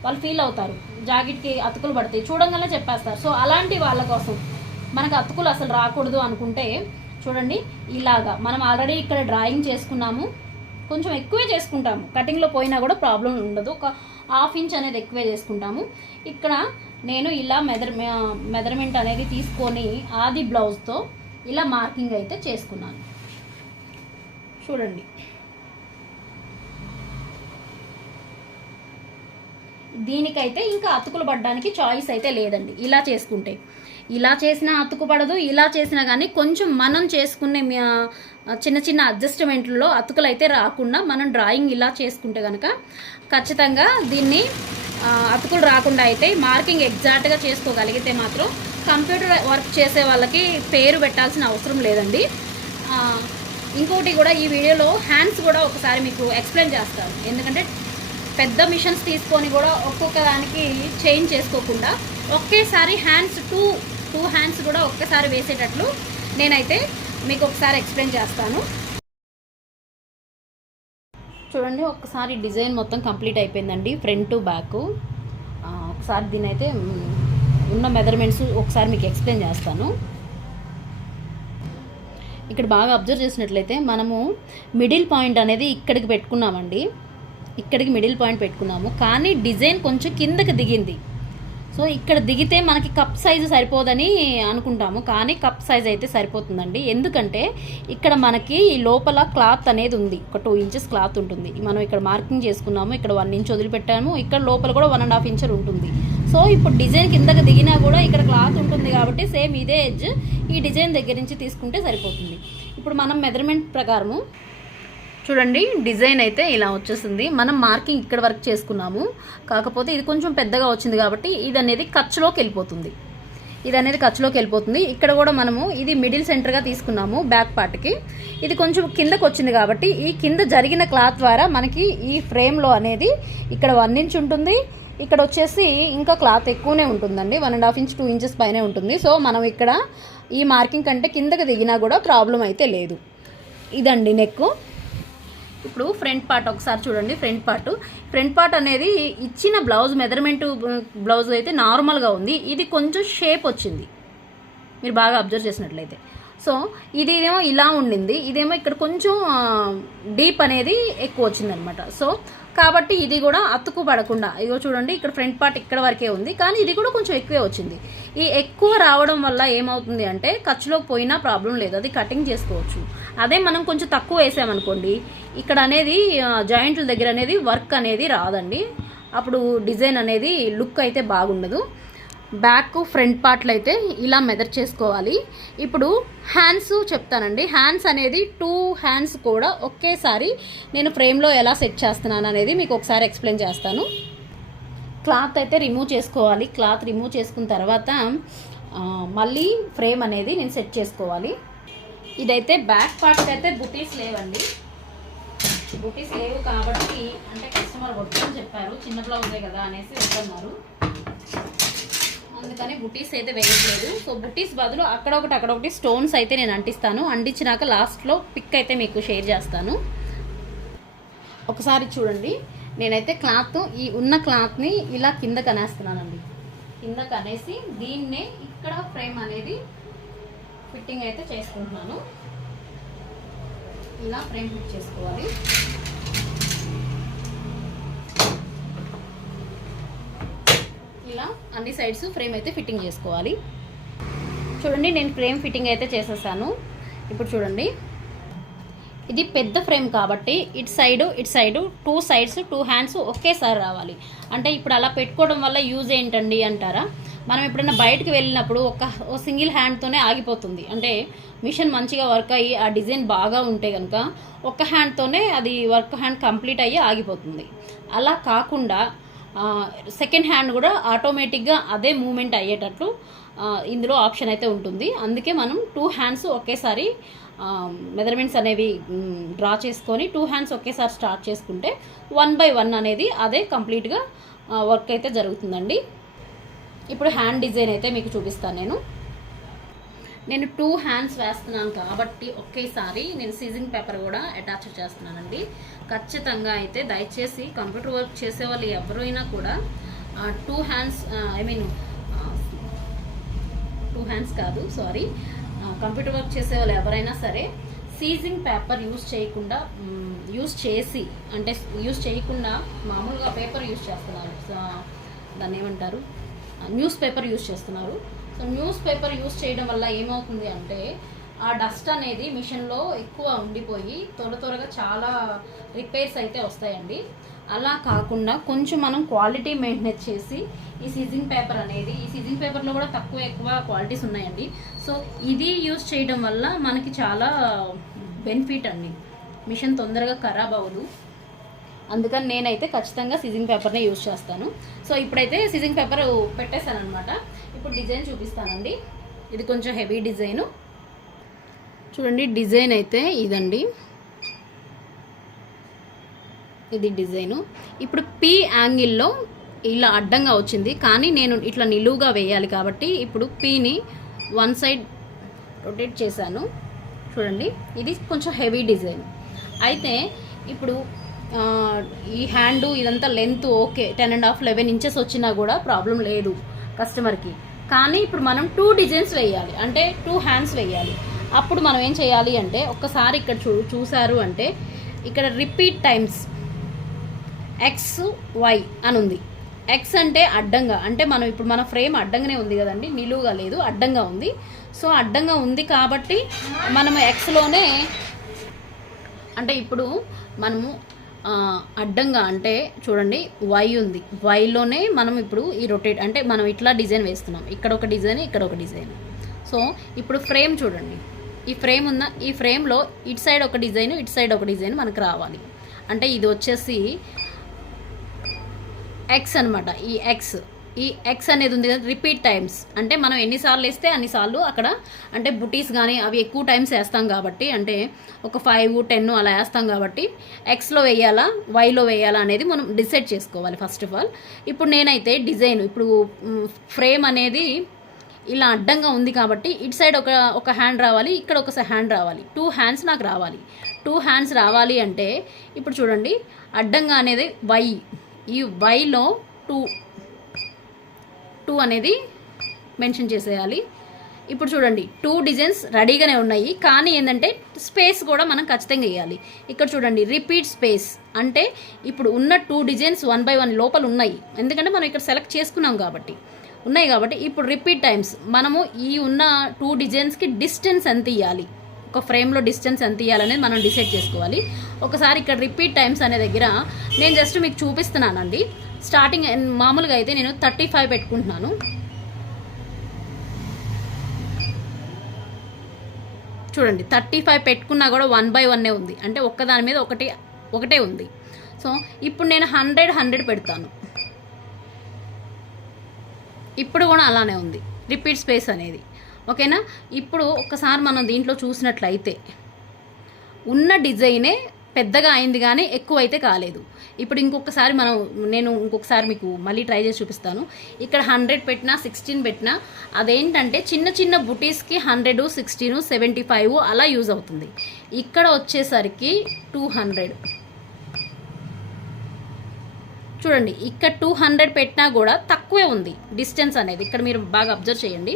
వాళ్ళు ఫీల్ అవుతారు, జాకెట్కి అతుకులు పడతాయి చూడంగానే చెప్పేస్తారు. సో అలాంటి వాళ్ళ కోసం మనకు అతుకులు అసలు రాకూడదు అనుకుంటే చూడండి, ఇలాగా మనం ఆల్రెడీ ఇక్కడ డ్రాయింగ్ చేసుకున్నాము. కొంచెం ఎక్కువే చేసుకుంటాము, కటింగ్లో పోయినా కూడా ప్రాబ్లం ఉండదు. ఒక 1/2 ఇంచ్ అనేది ఎక్కువే చేసుకుంటాము. ఇక్కడ నేను ఇలా మెజర్మెంట్ అనేది తీసుకొని ఆది బ్లౌజ్తో ఇలా మార్కింగ్ అయితే చేసుకున్నాను. చూడండి, దీనికైతే ఇంకా అతుకులు పడడానికి చాయిస్ అయితే లేదండి. ఇలా చేసుకుంటే ఇలా చేసినా అతుకు పడదు, ఇలా చేసినా కానీ కొంచెం మనం చేసుకునే చిన్న చిన్న అడ్జస్ట్మెంట్లలో అతుకులు అయితే రాకుండా మనం డ్రాయింగ్ ఇలా చేసుకుంటే కనుక ఖచ్చితంగా దీన్ని అతుకులు రాకుండా అయితే మార్కింగ్ ఎగ్జాక్ట్గా చేసుకోగలిగితే మాత్రం కంప్యూటర్ వర్క్ చేసే వాళ్ళకి పేరు పెట్టాల్సిన అవసరం లేదండి. ఇంకోటి కూడా ఈ వీడియోలో హ్యాండ్స్ కూడా ఒకసారి మీకు ఎక్స్ప్లెయిన్ చేస్తాను. ఎందుకంటే పెద్ద మిషన్స్ తీసుకొని కూడా ఒక్కొక్క దానికి చేంజ్ చేసుకోకుండా ఒకేసారి హ్యాండ్స్ టూ హ్యాండ్స్ కూడా ఒక్కసారి వేసేటట్లు నేనైతే మీకు ఒకసారి ఎక్స్ప్లెయిన్ చేస్తాను. చూడండి, ఒక్కసారి డిజైన్ మొత్తం కంప్లీట్ అయిపోయిందండి, ఫ్రంట్ బ్యాక్. ఒకసారి దీని అయితే ఉన్న మెజర్మెంట్స్ ఒకసారి మీకు ఎక్స్ప్లెయిన్ చేస్తాను. ఇక్కడ బాగా అబ్జర్వ్ చేసినట్లయితే మనము మిడిల్ పాయింట్ అనేది ఇక్కడికి పెట్టుకున్నామండి, ఇక్కడికి మిడిల్ పాయింట్ పెట్టుకున్నాము, కానీ డిజైన్ కొంచెం కిందకి దిగింది. సో ఇక్కడ దిగితే మనకి కప్ సైజు సరిపోదని అనుకుంటాము, కానీ కప్ సైజ్ అయితే సరిపోతుందండి. ఎందుకంటే ఇక్కడ మనకి ఈ లోపల క్లాత్ అనేది ఉంది, ఒక 2 ఇంచెస్ క్లాత్ ఉంటుంది. మనం ఇక్కడ మార్కింగ్ చేసుకున్నాము, ఇక్కడ 1 ఇంచ్ వదిలిపెట్టాము, ఇక్కడ లోపల కూడా 1.5 ఇంచ్ ఉంటుంది. సో ఇప్పుడు డిజైన్ కిందకి దిగినా కూడా ఇక్కడ క్లాత్ ఉంటుంది కాబట్టి సేమ్ ఇదే ఎడ్జ్ ఈ డిజైన్ దగ్గర నుంచి తీసుకుంటే సరిపోతుంది. ఇప్పుడు మనం మెజర్మెంట్ ప్రకారము చూడండి, డిజైన్ అయితే ఇలా వచ్చేసింది. మనం మార్కింగ్ ఇక్కడ వరకు చేసుకున్నాము, కాకపోతే ఇది కొంచెం పెద్దగా వచ్చింది కాబట్టి ఇది అనేది ఖర్చులోకి వెళ్ళిపోతుంది, ఇక్కడ కూడా మనము ఇది మిడిల్ సెంటర్గా తీసుకున్నాము బ్యాక్ పార్ట్కి, ఇది కొంచెం కిందకు వచ్చింది కాబట్టి ఈ కింద జరిగిన క్లాత్ ద్వారా మనకి ఈ ఫ్రేమ్లో అనేది ఇక్కడ 1 ఇంచ్ ఉంటుంది, ఇక్కడ వచ్చేసి ఇంకా క్లాత్ ఎక్కువనే ఉంటుందండి, 1.5 ఇంచ్ 2 ఇంచెస్ పైనే ఉంటుంది. సో మనం ఇక్కడ ఈ మార్కింగ్ కంటే కిందకి దిగినా కూడా ప్రాబ్లం అయితే లేదు. ఇదండి నెక్. ఇప్పుడు ఫ్రంట్ పార్ట్ ఒకసారి చూడండి. ఫ్రంట్ పార్ట్ అనేది ఇచ్చిన బ్లౌజ్ మెజర్మెంట్ బ్లౌజ్ అయితే నార్మల్గా ఉంది, ఇది కొంచెం షేప్ వచ్చింది మీరు బాగా అబ్జర్వ్ చేసినట్లయితే. సో ఇదేమో ఇలా ఉండింది, ఇదేమో ఇక్కడ కొంచెం డీప్ అనేది ఎక్కువ వచ్చిందనమాట. సో కాబట్టి ఇది కూడా అతుకు పడకుండా ఇగో చూడండి, ఇక్కడ ఫ్రంట్ పార్ట్ ఇక్కడ వరకే ఉంది, కానీ ఇది కూడా కొంచెం ఎక్కువే వచ్చింది. ఈ ఎక్కువ రావడం వల్ల ఏమవుతుంది అంటే ఖర్చులోకి పోయినా ప్రాబ్లం లేదు, అది కటింగ్ చేసుకోవచ్చు. అదే మనం కొంచెం తక్కువ వేసామనుకోండి, ఇక్కడ అనేది జాయింట్ల దగ్గర అనేది వర్క్ అనేది రాదండి, అప్పుడు డిజైన్ అనేది లుక్ అయితే బాగుండదు. బ్యాక్ ఫ్రంట్ పార్ట్లు అయితే ఇలా మెజర్ చేసుకోవాలి. ఇప్పుడు హ్యాండ్స్ చెప్తానండి. హ్యాండ్స్ అనేది 2 హ్యాండ్స్ కూడా ఒకేసారి నేను ఫ్రేమ్లో ఎలా సెట్ చేస్తున్నాను అనేది మీకు ఒకసారి ఎక్స్ప్లెయిన్ చేస్తాను. క్లాత్ అయితే రిమూవ్ చేసుకోవాలి. క్లాత్ రిమూవ్ చేసుకున్న తర్వాత మళ్ళీ ఫ్రేమ్ అనేది నేను సెట్ చేసుకోవాలి. ఇదైతే బ్యాక్ పార్ట్ అయితే బుటీస్ లేవండి, బుటీస్ లేవు కాబట్టి అంటే కస్టమర్ వద్దని చెప్పారు, చిన్న బ్లౌజే కదా అనేసి వద్దన్నారు, అందుకని బుటీస్ అయితే వేయట్లేదు. సో బుటీస్ బదులు అక్కడొకటి స్టోన్స్ అయితే నేను అంటిస్తాను. అంటించినాక లాస్ట్లో పిక్ అయితే మీకు షేర్ చేస్తాను. ఒకసారి చూడండి, నేనైతే క్లాత్ ఈ ఉన్న క్లాత్ని ఇలా కింద కనేస్తున్నానండి, కింద కనేసి దీన్నే ఇక్కడ ఫ్రేమ్ అనేది ఫిట్టింగ్ అయితే చేసుకుంటున్నాను. ఇలా ఫ్రేమ్ ఫిట్ చేసుకోవాలి. ఇలా అన్ని సైడ్స్ ఫ్రేమ్ అయితే ఫిట్టింగ్ చేసుకోవాలి. చూడండి, నేను ఫ్రేమ్ ఫిట్టింగ్ అయితే చేసేసాను. ఇప్పుడు చూడండి, ఇది పెద్ద ఫ్రేమ్ కాబట్టి ఇటు సైడు 2 సైడ్స్ 2 హ్యాండ్స్ ఒకేసారి రావాలి. అంటే ఇప్పుడు అలా పెట్టుకోవడం వల్ల యూజ్ ఏంటండి అంటారా, మనం ఎప్పుడైనా బయటకు వెళ్ళినప్పుడు ఒక సింగిల్ హ్యాండ్తోనే ఆగిపోతుంది. అంటే మిషన్ మంచిగా వర్క్ అయ్యి ఆ డిజైన్ బాగా ఉంటే కనుక ఒక హ్యాండ్తోనే అది వర్క్ హ్యాండ్ కంప్లీట్ అయ్యి ఆగిపోతుంది. అలా కాకుండా సెకండ్ హ్యాండ్ కూడా ఆటోమేటిక్గా అదే మూమెంట్ అయ్యేటట్లు ఇందులో ఆప్షన్ అయితే ఉంటుంది. అందుకే మనం 2 హ్యాండ్స్ ఒకేసారి మెజర్మెంట్స్ అనేవి డ్రా చేసుకొని 2 హ్యాండ్స్ ఒకేసారి స్టార్ట్ చేసుకుంటే 1 by 1 అనేది అదే కంప్లీట్గా వర్క్ అయితే జరుగుతుందండి. ఇప్పుడు హ్యాండ్ డిజైన్ అయితే మీకు చూపిస్తాను. నేను 2 హ్యాండ్స్ వేస్తున్నాను కాబట్టి ఒకేసారి నేను సీజింగ్ పేపర్ కూడా అటాచ్ చేస్తున్నానండి. ఖచ్చితంగా అయితే దయచేసి కంప్యూటర్ వర్క్ చేసే వాళ్ళు ఎవరైనా కూడా 2 హ్యాండ్స్ కంప్యూటర్ వర్క్ చేసే వాళ్ళు ఎవరైనా సరే సీజింగ్ పేపర్ యూజ్ చేయకుండా మామూలుగా పేపర్ యూజ్ చేస్తున్నారు, దాన్ని ఏమంటారు, న్యూస్ పేపర్ యూజ్ చేస్తున్నారు. సో న్యూస్ పేపర్ యూజ్ చేయడం వల్ల ఏమవుతుంది అంటే ఆ డస్ట్ అనేది మిషన్లో ఎక్కువ ఉండిపోయి త్వరగా చాలా రిపేర్స్ అయితే వస్తాయండి. అలా కాకుండా కొంచెం మనం క్వాలిటీ మెయింటైన్ చేసి ఈ సీజింగ్ పేపర్లో కూడా ఎక్కువ క్వాలిటీస్ ఉన్నాయండి. సో ఇది యూజ్ చేయడం వల్ల మనకి చాలా బెనిఫిట్ అండి, మిషన్ తొందరగా ఖరాబ్ అవ్వదు. అందుకని నేనైతే ఖచ్చితంగా సీజింగ్ పేపర్నే యూజ్ చేస్తాను. సో ఇప్పుడైతే సీజింగ్ పేపర్ పెట్టేశాను అనమాట. ఇప్పుడు డిజైన్ చూపిస్తానండి. ఇది కొంచెం హెవీ డిజైను. చూడండి, డిజైన్ అయితే ఇదండి, ఇది డిజైను. ఇప్పుడు పీ యాంగిల్లో ఇలా అడ్డంగా వచ్చింది, కానీ నేను ఇట్లా నిలువుగా వేయాలి కాబట్టి ఇప్పుడు పీని 1 సైడ్ రొటేట్ చేశాను. చూడండి, ఇది కొంచెం హెవీ డిజైన్. అయితే ఇప్పుడు ఈ హ్యాండు ఇదంతా లెంత్ ఓకే 10.5 11 ఇంచెస్ వచ్చినా కూడా ప్రాబ్లం లేదు కస్టమర్కి. కానీ ఇప్పుడు మనం 2 డిజైన్స్ వేయాలి, అంటే 2 హ్యాండ్స్ వేయాలి. అప్పుడు మనం ఏం చేయాలి అంటే ఒక్కసారి ఇక్కడ చూసారు అంటే ఇక్కడ రిపీట్ టైమ్స్ ఎక్స్ వై అని ఉంది. ఎక్స్ అంటే అడ్డంగా, అంటే మనం ఇప్పుడు మన ఫ్రేమ్ అడ్డంగానే ఉంది కదండి, నిలువుగా లేదు, అడ్డంగా ఉంది. సో అడ్డంగా ఉంది కాబట్టి మనము ఎక్స్లోనే, అంటే ఇప్పుడు మనము అడ్డంగా అంటే చూడండి వై ఉంది, వైలోనే మనం ఇప్పుడు ఈ రొటేట్ అంటే మనం ఇట్లా డిజైన్ వేస్తున్నాం, ఇక్కడ ఒక డిజైన్ ఇక్కడ ఒక డిజైన్. సో ఇప్పుడు ఫ్రేమ్ చూడండి, ఈ ఫ్రేమ్ ఉన్న ఈ ఫ్రేమ్లో ఇటు సైడ్ ఒక డిజైన్ ఇటు సైడ్ ఒక డిజైన్ మనకు రావాలి. అంటే ఇది వచ్చేసి ఎక్స్ అనమాట. ఈ ఎక్స్ అనేది ఉంది కదా రిపీట్ టైమ్స్, అంటే మనం ఎన్నిసార్లు వేస్తే అన్నిసార్లు అక్కడ, అంటే బుటీస్ కానీ అవి ఎక్కువ టైమ్స్ వేస్తాం కాబట్టి, అంటే ఒక 5, 10 అలా వేస్తాం కాబట్టి ఎక్స్లో వేయాలా వైలో వేయాలా అనేది మనం డిసైడ్ చేసుకోవాలి ఫస్ట్ ఆఫ్ ఆల్. ఇప్పుడు నేనైతే డిజైన్, ఇప్పుడు ఫ్రేమ్ అనేది ఇలా అడ్డంగా ఉంది కాబట్టి ఇటు సైడ్ ఒక హ్యాండ్ రావాలి, ఇక్కడ ఒక హ్యాండ్ రావాలి, 2 హ్యాండ్స్ నాకు రావాలి. 2 హ్యాండ్స్ రావాలి అంటే ఇప్పుడు చూడండి అడ్డంగా అనేది వై, ఈ వైలో 2 అనేది మెన్షన్ చేసేయాలి. ఇప్పుడు చూడండి 2 డిజైన్స్ రెడీగానే ఉన్నాయి, కానీ ఏంటంటే స్పేస్ కూడా మనం ఖచ్చితంగా వేయాలి. ఇక్కడ చూడండి రిపీట్ స్పేస్, అంటే ఇప్పుడు ఉన్న 2 డిజైన్స్ 1 by 1 లోపల ఉన్నాయి, ఎందుకంటే మనం ఇక్కడ సెలెక్ట్ చేసుకున్నాం కాబట్టి ఉన్నాయి. కాబట్టి ఇప్పుడు రిపీట్ టైమ్స్ మనము ఈ ఉన్న 2 డిజైన్స్కి డిస్టెన్స్ ఎంత ఇవ్వాలి, ఒక ఫ్రేమ్లో డిస్టెన్స్ ఎంత ఇవ్వాలనేది మనం డిసైడ్ చేసుకోవాలి. ఒకసారి ఇక్కడ రిపీట్ టైమ్స్ అనే దగ్గర నేను జస్ట్ మీకు చూపిస్తున్నానండి. స్టార్టింగ్ మామూలుగా అయితే నేను 35 పెట్టుకుంటున్నాను. చూడండి 35 పెట్టుకున్నా కూడా 1 by 1 ఉంది, అంటే ఒక్కదాని మీద ఒకటే ఉంది. సో ఇప్పుడు నేను 100 పెడతాను, ఇప్పుడు కూడా అలానే ఉంది రిపీట్ స్పేస్ అనేది. ఓకేనా, ఇప్పుడు ఒక్కసారి మనం దీంట్లో చూసినట్లయితే ఉన్న డిజైనే పెద్దగా అయింది కానీ ఎక్కువ అయితే కాలేదు. ఇప్పుడు నేను ఇంకొకసారి మీకు మళ్ళీ ట్రై చేసి చూపిస్తాను. ఇక్కడ 100 పెట్టినా 16 పెట్టినా అదేంటంటే చిన్న చిన్న బుటీస్కి 100, 16, 75 అలా యూజ్ అవుతుంది. ఇక్కడ వచ్చేసరికి 200 చూడండి, ఇక్కడ 200 పెట్టినా కూడా తక్కువే ఉంది డిస్టెన్స్ అనేది. ఇక్కడ మీరు బాగా అబ్జర్వ్ చేయండి,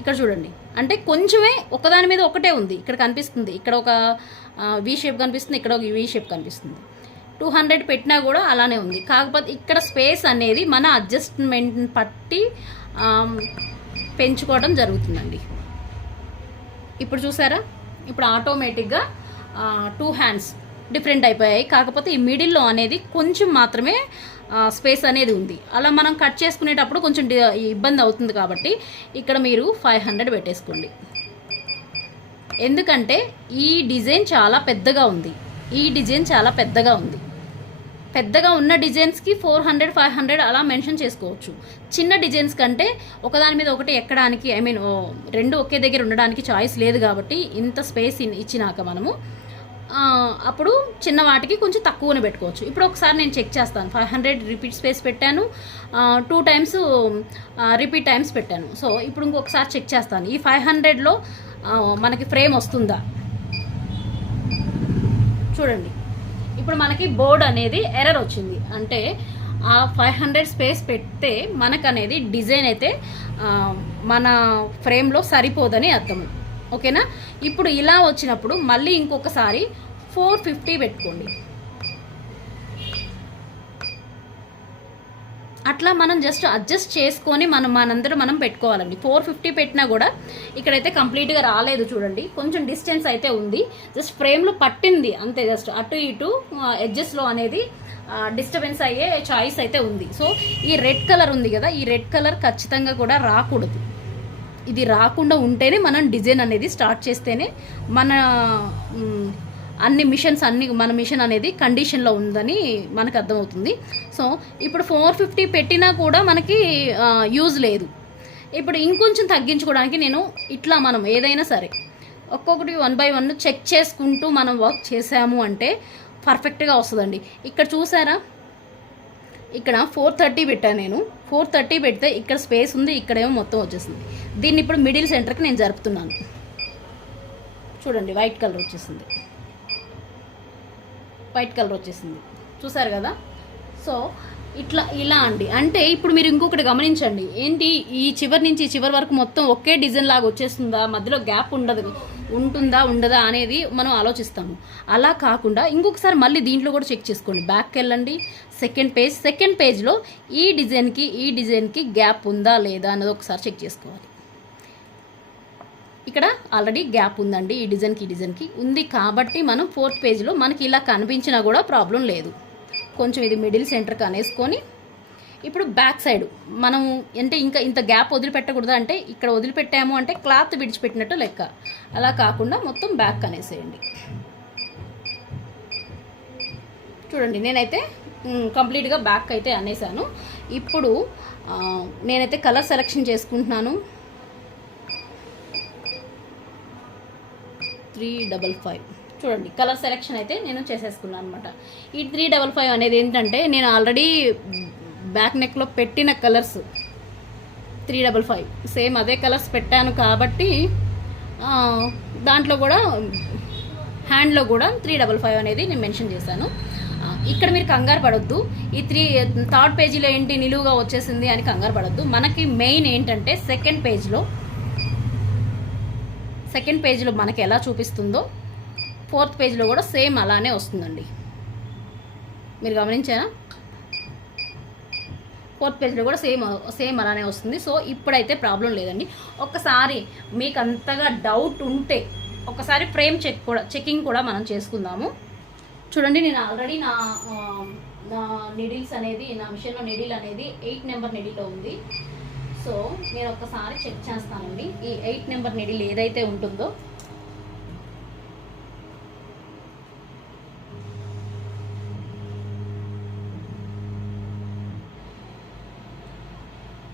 ఇక్కడ చూడండి, అంటే కొంచెమే ఒకదాని మీద ఒకటే ఉంది. ఇక్కడ కనిపిస్తుంది, ఇక్కడ ఒక వి షేప్ కనిపిస్తుంది, ఇక్కడ ఒక వి షేప్ కనిపిస్తుంది. 200 పెట్టినా కూడా అలానే ఉంది, కాకపోతే ఇక్కడ స్పేస్ అనేది మన అడ్జస్ట్మెంట్ పట్టి పెంచుకోవడం జరుగుతుందండి. ఇప్పుడు చూసారా, ఇప్పుడు ఆటోమేటిక్గా 2 హ్యాండ్స్ డిఫరెంట్ అయిపోయాయి, కాకపోతే ఈ మిడిల్లో అనేది కొంచెం మాత్రమే స్పేస్ అనేది ఉంది. అలా మనం కట్ చేసుకునేటప్పుడు కొంచెం ఇబ్బంది అవుతుంది కాబట్టి ఇక్కడ మీరు 500 పెట్టేసుకోండి. ఎందుకంటే ఈ డిజైన్ చాలా పెద్దగా ఉంది, పెద్దగా ఉన్న డిజైన్స్కి 400, 500 అలా మెన్షన్ చేసుకోవచ్చు. చిన్న డిజైన్స్ కంటే ఒకదాని మీద ఒకటి ఎక్కడానికి, రెండు ఒకే దగ్గర ఉండడానికి చాయిస్ లేదు కాబట్టి ఇంత స్పేస్ ఇచ్చినాక మనము అప్పుడు చిన్న వాటికి కొంచెం తక్కువనే పెట్టుకోవచ్చు. ఇప్పుడు ఒకసారి నేను చెక్ చేస్తాను. 500 రిపీట్ స్పేస్ పెట్టాను, 2 టైమ్స్ రిపీట్ టైమ్స్ పెట్టాను. సో ఇప్పుడు ఇంకొకసారి చెక్ చేస్తాను, ఈ 500లో మనకి ఫ్రేమ్ వస్తుందా. చూడండి, ఇప్పుడు మనకి బోర్డ్ అనేది ఎర్రర్ వచ్చింది, అంటే ఆ 500 స్పేస్ పెడితే మనకనేది డిజైన్ అయితే మన ఫ్రేమ్లో సరిపోదని అర్థం. ఓకేనా, ఇప్పుడు ఇలా వచ్చినప్పుడు మళ్ళీ ఇంకొకసారి 450 పెట్టుకోండి. అట్లా మనం జస్ట్ అడ్జస్ట్ చేసుకొని మనం పెట్టుకోవాలండి. 450 పెట్టినా కూడా ఇక్కడైతే కంప్లీట్గా రాలేదు. చూడండి, కొంచెం డిస్టెన్స్ అయితే ఉంది, జస్ట్ ఫ్రేమ్లో పట్టింది అంతే, జస్ట్ అటు ఇటు ఎడ్జెస్లో అనేది డిస్టర్బెన్స్ అయ్యే చాయిస్ అయితే ఉంది. సో ఈ రెడ్ కలర్ ఉంది కదా, ఈ రెడ్ కలర్ ఖచ్చితంగా కూడా రాకూడదు. ఇది రాకుండా ఉంటేనే మనం డిజైన్ అనేది స్టార్ట్ చేస్తేనే మన మన మిషన్ అనేది కండిషన్లో ఉందని మనకు అర్థమవుతుంది. సో ఇప్పుడు 450 పెట్టినా కూడా మనకి యూజ్ లేదు. ఇప్పుడు ఇంకొంచెం తగ్గించుకోవడానికి నేను ఇట్లా మనం ఏదైనా సరే ఒక్కొక్కటి 1 by 1 చెక్ చేసుకుంటూ మనం వర్క్ చేసాము అంటే పర్ఫెక్ట్గా వస్తుందండి. ఇక్కడ చూసారా, ఇక్కడ 430 పెట్టాను నేను. 430 పెడితే ఇక్కడ స్పేస్ ఉంది, ఇక్కడేమో మొత్తం వచ్చేసింది. దీన్ని ఇప్పుడు మిడిల్ సెంటర్కి నేను జరుపుతున్నాను. చూడండి, వైట్ కలర్ వచ్చేసింది, చూసారు కదా. సో ఇలా అండి. అంటే ఇప్పుడు మీరు ఇంకొకటి గమనించండి, ఏంటి ఈ చివరి నుంచి ఈ చివరి వరకు మొత్తం ఒకే డిజైన్ లాగా వచ్చేస్తుందా, మధ్యలో గ్యాప్ ఉంటుందా ఉండదా అనేది మనం ఆలోచిస్తాము. అలా కాకుండా ఇంకొకసారి మళ్ళీ దీంట్లో కూడా చెక్ చేసుకోండి. బ్యాక్కి వెళ్ళండి, సెకండ్ పేజ్లో ఈ డిజైన్కి గ్యాప్ ఉందా లేదా అన్నది ఒకసారి చెక్ చేసుకోవాలి. ఇక్కడ ఆల్రెడీ గ్యాప్ ఉందండి, ఈ డిజైన్కి ఉంది కాబట్టి మనం 4th పేజ్లో మనకి ఇలా కనిపించినా కూడా ప్రాబ్లం లేదు. కొంచెం ఇది మిడిల్ సెంటర్కి అనేసుకొని ఇప్పుడు బ్యాక్ సైడ్ మనం అంటే ఇంకా ఇంత గ్యాప్ వదిలిపెట్టకూడదు. అంటే ఇక్కడ వదిలిపెట్టాము అంటే క్లాత్ విడిచిపెట్టినట్టు లెక్క. అలా కాకుండా మొత్తం బ్యాక్ అనేసేయండి. చూడండి, నేనైతే కంప్లీట్గా బ్యాక్ అయితే అనేసాను. ఇప్పుడు నేనైతే కలర్ సెలెక్షన్ చేసుకుంటున్నాను. 355 చూడండి, కలర్ సెలెక్షన్ అయితే నేను చేసేసుకున్నాను అనమాట. ఈ 355 అనేది ఏంటంటే నేను ఆల్రెడీ బ్యాక్ నెక్లో పెట్టిన కలర్స్ 355 సేమ్ అదే కలర్స్ పెట్టాను కాబట్టి దాంట్లో కూడా హ్యాండ్లో కూడా 355 అనేది నేను మెన్షన్ చేశాను. ఇక్కడ మీరు కంగారు పడొద్దు, ఈ 3rd పేజీలో ఏంటి నిలువుగా వచ్చేసింది అని కంగారు పడొద్దు. మనకి మెయిన్ ఏంటంటే సెకండ్ పేజ్లో మనకి ఎలా చూపిస్తుందో 4th పేజ్లో కూడా సేమ్ అలానే వస్తుందండి. మీరు గమనించారా? 4th పేజ్లో కూడా సేమ్ అలానే వస్తుంది. సో ఇప్పుడైతే ప్రాబ్లం లేదండి. ఒక్కసారి మీకు అంతగా డౌట్ ఉంటే ఒకసారి ఫ్రేమ్ చెకింగ్ కూడా మనం చేసుకుందాము. చూడండి, నేను ఆల్రెడీ నా నిడిల్స్ అనేది నా మిషన్లో నిడిల్ అనేది 8 నెంబర్ నిడిల్లో ఉంది. సో నేను ఒక్కసారి చెక్ చేస్తానండి. ఈ 8 నెంబర్ నిడిల్ ఏదైతే ఉంటుందో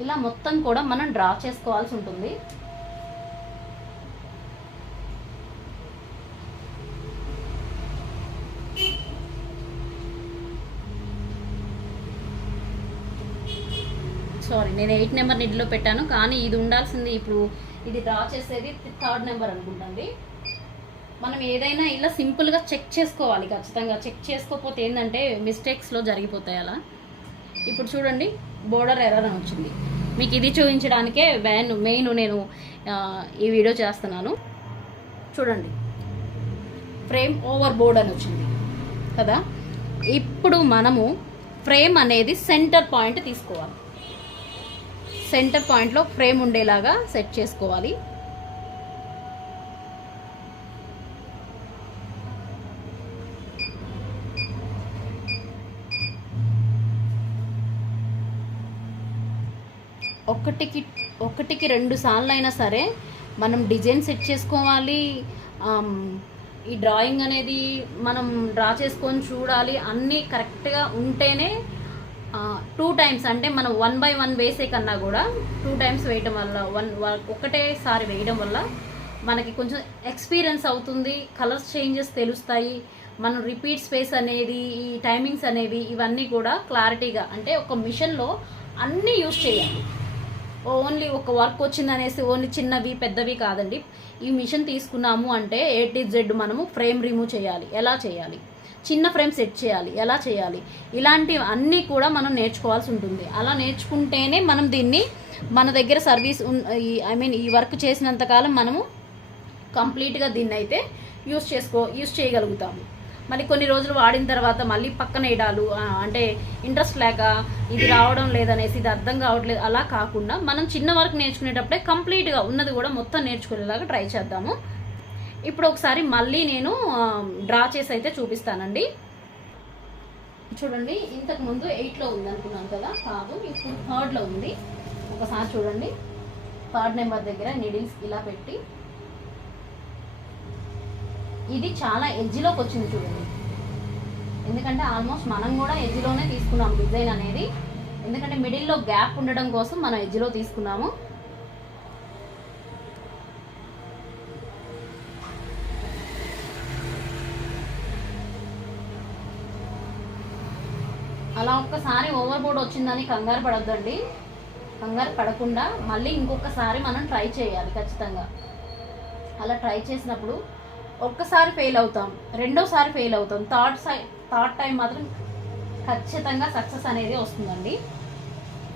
ఇలా మొత్తం కూడా మనం డ్రా చేసుకోవాల్సి ఉంటుంది. సారీ, నేను 8 నెంబర్ నిడిలో పెట్టాను, కానీ ఇది ఉండాల్సింది ఇప్పుడు ఇది డ్రా చేసేది 3rd నెంబర్ అనుకుంటుంది. మనం ఏదైనా ఇలా సింపుల్గా చెక్ చేసుకోవాలి. ఖచ్చితంగా చెక్ చేసుకోకపోతే ఏంటంటే మిస్టేక్స్లో జరిగిపోతాయి అలా. ఇప్పుడు చూడండి, బోర్డర్ ఎర్రర్ అని వచ్చింది. మీకు ఇది చూపించడానికే మెయిన్ నేను ఈ వీడియో చేస్తున్నాను. చూడండి, ఫ్రేమ్ ఓవర్ బోర్డ్ అని వచ్చింది కదా. ఇప్పుడు మనము ఫ్రేమ్ అనేది సెంటర్ పాయింట్ తీసుకోవాలి. సెంటర్ పాయింట్లో ఫ్రేమ్ ఉండేలాగా సెట్ చేసుకోవాలి. ఒకటికి 2 సార్లు అయినా సరే మనం డిజైన్ సెట్ చేసుకోవాలి. ఈ డ్రాయింగ్ అనేది మనం డ్రా చేసుకొని చూడాలి. అన్నీ కరెక్ట్గా ఉంటేనే 2 టైమ్స్ అంటే మనం 1 by 1 వేసే కన్నా కూడా 2 టైమ్స్ వేయడం వల్ల ఒకటేసారి వేయడం వల్ల మనకి కొంచెం ఎక్స్పీరియన్స్ అవుతుంది. కలర్స్ చేంజెస్ తెలుస్తాయి. మనం రిపీట్ స్పేస్ అనేది, ఈ టైమింగ్స్ అనేవి ఇవన్నీ కూడా క్లారిటీగా, అంటే ఒక మిషన్లో అన్నీ యూజ్ చేయాలి. ఓన్లీ ఒక వర్క్ వచ్చిందనేసి ఓన్లీ చిన్నవి పెద్దవి కాదండి. ఈ మిషన్ తీసుకున్నాము అంటే A to Z మనము ఫ్రేమ్ రిమూవ్ చేయాలి, ఎలా చేయాలి, చిన్న ఫ్రేమ్ సెట్ చేయాలి, ఎలా చేయాలి, ఇలాంటివి అన్నీ కూడా మనం నేర్చుకోవాల్సి ఉంటుంది. అలా నేర్చుకుంటేనే మనం దీన్ని మన దగ్గర సర్వీస్ ఈ వర్క్ చేసినంతకాలం మనము కంప్లీట్గా దీన్ని అయితే యూజ్ చేయగలుగుతాము. మళ్ళీ కొన్ని రోజులు వాడిన తర్వాత మళ్ళీ పక్కన వేయడాలు, అంటే ఇంట్రెస్ట్ లేక ఇది రావడం లేదనేసి ఇది అర్థం కావట్లేదు, అలా కాకుండా మనం చిన్న వర్క్ నేర్చుకునేటప్పుడే కంప్లీట్గా ఉన్నది కూడా మొత్తం నేర్చుకునేలాగా ట్రై చేద్దాము. ఇప్పుడు ఒకసారి మళ్ళీ నేను డ్రా చేసి అయితే చూపిస్తానండి. చూడండి, ఇంతకుముందు 8లో ఉంది అనుకున్నాను కదా, కాదు ఇప్పుడు 3rd ఉంది. ఒకసారి చూడండి, 3rd నెంబర్ దగ్గర నీడిల్స్ ఇలా పెట్టి ఇది చాలా ఎడ్జ్లోకి వచ్చింది చూడండి. ఎందుకంటే ఆల్మోస్ట్ మనం కూడా ఎడ్జ్లోనే తీసుకున్నాం డిజైన్ అనేది. ఎందుకంటే మిడిల్లో గ్యాప్ ఉండడం కోసం మనం ఎడ్జ్లో తీసుకున్నాము. అలా ఒక్కసారి ఓవర్ బోర్డ్ వచ్చిందని కంగారు పడొద్దండి. కంగారు పడకుండా మళ్ళీ ఇంకొకసారి మనం ట్రై చేయాలి ఖచ్చితంగా. అలా ట్రై చేసినప్పుడు ఒక్కసారి ఫెయిల్ అవుతాం, రెండోసారి ఫెయిల్ అవుతాం, థర్డ్ టైం మాత్రం ఖచ్చితంగా సక్సెస్ అనేది వస్తుందండి.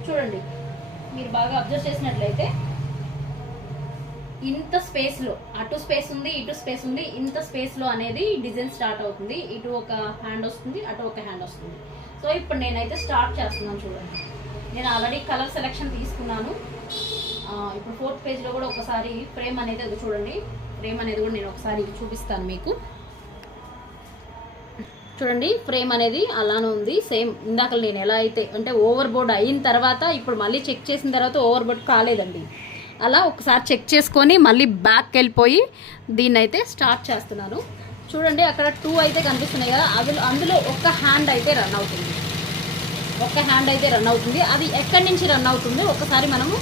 చూడండి, మీరు బాగా అబ్జర్వ్ చేసినట్లయితే ఇంత స్పేస్లో, అటు స్పేస్ ఉంది, ఇటు స్పేస్ ఉంది, ఇంత స్పేస్లో అనేది డిజైన్ స్టార్ట్ అవుతుంది. ఇటు ఒక హ్యాండ్ వస్తుంది, అటు ఒక హ్యాండ్ వస్తుంది. సో ఇప్పుడు నేనైతే స్టార్ట్ చేస్తున్నాను. చూడండి, నేను ఆల్రెడీ కలర్ సెలెక్షన్ తీసుకున్నాను. ఇప్పుడు 4th పేజ్లో కూడా ఒకసారి ఫ్రేమ్ అనేది అది చూడండి. ఫ్రేమ్ అనేది కూడా నేను ఒకసారి చూపిస్తాను మీకు. చూడండి, ఫ్రేమ్ అనేది అలానే ఉంది. సేమ్ ఇందాక నేను ఎలా అయితే అంటే ఓవర్ బోర్డ్ అయిన తర్వాత ఇప్పుడు మళ్ళీ చెక్ చేసిన తర్వాత ఓవర్ బోర్డ్ కాలేదండి. అలా ఒకసారి చెక్ చేసుకొని మళ్ళీ బ్యాక్కి వెళ్ళిపోయి దీన్ని అయితే స్టార్ట్ చేస్తున్నాను. చూడండి, అక్కడ 2 అయితే కనిపిస్తున్నాయి కదా, అందులో ఒక హ్యాండ్ అయితే రన్ అవుతుంది. ఒక హ్యాండ్ అయితే రన్ అవుతుంది. అది ఎక్కడి నుంచి రన్ అవుతుంది ఒకసారి మనము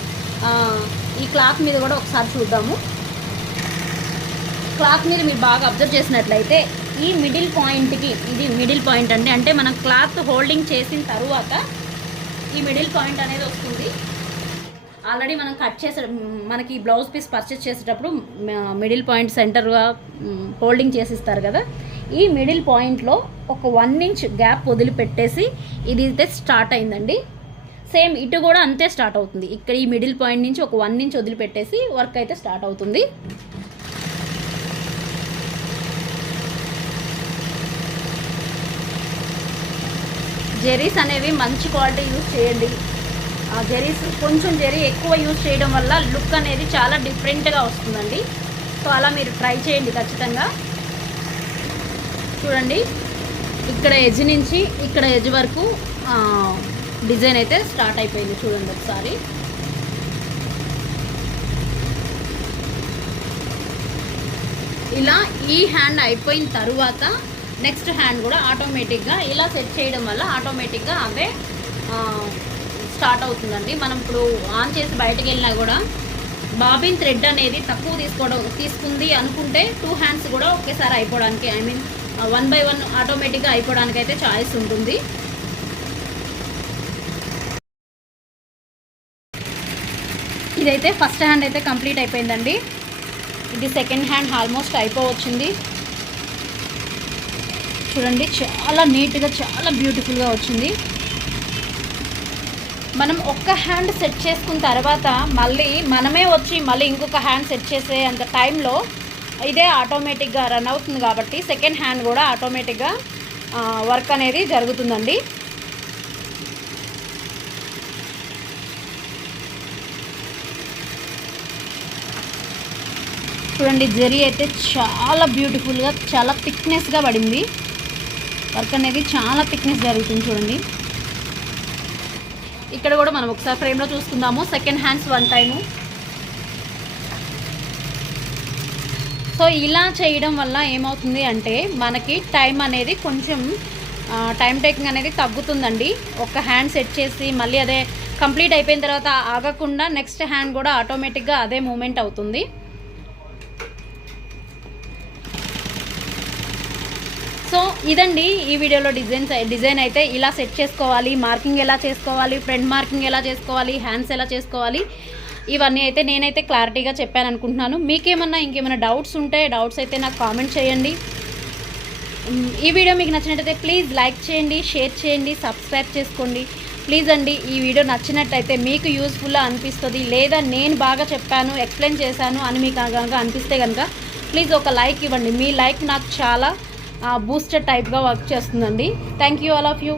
ఈ క్లాత్ మీద కూడా ఒకసారి చూద్దాము. క్లాత్ మీద మీరు బాగా అబ్జర్వ్ చేసినట్లయితే ఈ మిడిల్ పాయింట్కి, ఇది మిడిల్ పాయింట్ అండి. అంటే మనం క్లాత్ హోల్డింగ్ చేసిన తర్వాత ఈ మిడిల్ పాయింట్ అనేది వస్తుంది. ఆల్రెడీ మనం కట్ చేసే మనకి బ్లౌజ్ పీస్ పర్చేస్ చేసేటప్పుడు మిడిల్ పాయింట్ సెంటర్గా హోల్డింగ్ చేసిస్తారు కదా, ఈ మిడిల్ పాయింట్లో ఒక 1 ఇంచ్ గ్యాప్ వదిలిపెట్టేసి ఇది అయితే స్టార్ట్ అయిందండి. సేమ్ ఇటు కూడా అంతే స్టార్ట్ అవుతుంది. ఇక్కడ ఈ మిడిల్ పాయింట్ నుంచి ఒక 1 ఇంచ్ వదిలిపెట్టేసి వర్క్ అయితే స్టార్ట్ అవుతుంది. జెరీస్ అనేవి మంచి క్వాలిటీ యూజ్ చేయండి. జెరీస్ కొంచెం జెరీ ఎక్కువ యూజ్ చేయడం వల్ల లుక్ అనేది చాలా డిఫరెంట్గా వస్తుందండి. సో అలా మీరు ట్రై చేయండి ఖచ్చితంగా. చూడండి, ఇక్కడ ఎడ్జ్ నుంచి ఇక్కడ ఎడ్జ్ వరకు డిజైన్ అయితే స్టార్ట్ అయిపోయింది. చూడండి ఒకసారి. ఇలా ఈ హ్యాండ్ అయిపోయిన తరువాత నెక్స్ట్ హ్యాండ్ కూడా ఆటోమేటిక్గా ఇలా సెట్ చేయడం వల్ల ఆటోమేటిక్గా అవే స్టార్ట్ అవుతుందండి. మనం ఇప్పుడు ఆన్ చేసి బయటకు వెళ్ళినా కూడా బాబిన్ థ్రెడ్ అనేది తక్కువ తీసుకుంది అనుకుంటే 2 హ్యాండ్స్ కూడా ఒకేసారి అయిపోవడానికి, ఐ మీన్ 1 by 1 ఆటోమేటిక్గా అయిపోవడానికి అయితే చాయిస్ ఉంటుంది. ఇదైతే ఫస్ట్ హ్యాండ్ అయితే కంప్లీట్ అయిపోయిందండి. ఇది సెకండ్ హ్యాండ్ ఆల్మోస్ట్ అయిపోవచ్చింది. చూడండి, చాలా నీట్గా చాలా బ్యూటిఫుల్గా వచ్చింది. మనం ఒక్క హ్యాండ్ సెట్ చేసుకున్న తర్వాత మళ్ళీ మనమే వచ్చి మళ్ళీ ఇంకొక హ్యాండ్ సెట్ చేసే అంత టైంలో ఇదే ఆటోమేటిక్గా రన్ అవుతుంది కాబట్టి సెకండ్ హ్యాండ్ కూడా ఆటోమేటిక్గా వర్క్ అనేది జరుగుతుందండి. చూడండి, జరీ అయితే చాలా బ్యూటిఫుల్గా చాలా థిక్నెస్గా పడింది. వర్క్ అనేది చాలా థిక్నెస్ జరుగుతుంది. చూడండి, ఇక్కడ కూడా మనం ఒకసారి ఫ్రేమ్లో చూసుకుందాము. Second hands 1 time. సో ఇలా చేయడం వల్ల ఏమవుతుంది అంటే మనకి టైం అనేది కొంచెం టైం టేకింగ్ అనేది తగ్గుతుందండి. ఒక హ్యాండ్ సెట్ చేసి మళ్ళీ అదే కంప్లీట్ అయిపోయిన తర్వాత ఆగకుండా నెక్స్ట్ హ్యాండ్ కూడా ఆటోమేటిక్గా అదే మూమెంట్ అవుతుంది. సో ఇదండి ఈ వీడియోలో డిజైన్ అయితే ఇలా సెట్ చేసుకోవాలి, మార్కింగ్ ఎలా చేసుకోవాలి, ఫ్రంట్ మార్కింగ్ ఎలా చేసుకోవాలి, హ్యాండ్స్ ఎలా చేసుకోవాలి, ఇవన్నీ అయితే నేనైతే క్లారిటీగా చెప్పాను అనుకుంటున్నాను. మీకేమన్నా ఇంకేమైనా డౌట్స్ ఉంటే డౌట్స్ అయితే నాకు కామెంట్ చేయండి. ఈ వీడియో మీకు నచ్చినట్టయితే ప్లీజ్ లైక్ చేయండి, షేర్ చేయండి, సబ్స్క్రైబ్ చేసుకోండి ప్లీజ్ అండి. ఈ వీడియో నచ్చినట్టయితే మీకు యూస్ఫుల్గా అనిపిస్తుంది లేదా నేను బాగా చెప్పాను ఎక్స్ప్లెయిన్ చేశాను అని మీకు కనుక అనిపిస్తే కనుక ప్లీజ్ ఒక లైక్ ఇవ్వండి. మీ లైక్ నాకు చాలా బూస్టర్ టైప్గా వర్క్ చేస్తుందండి. Thank you all of you.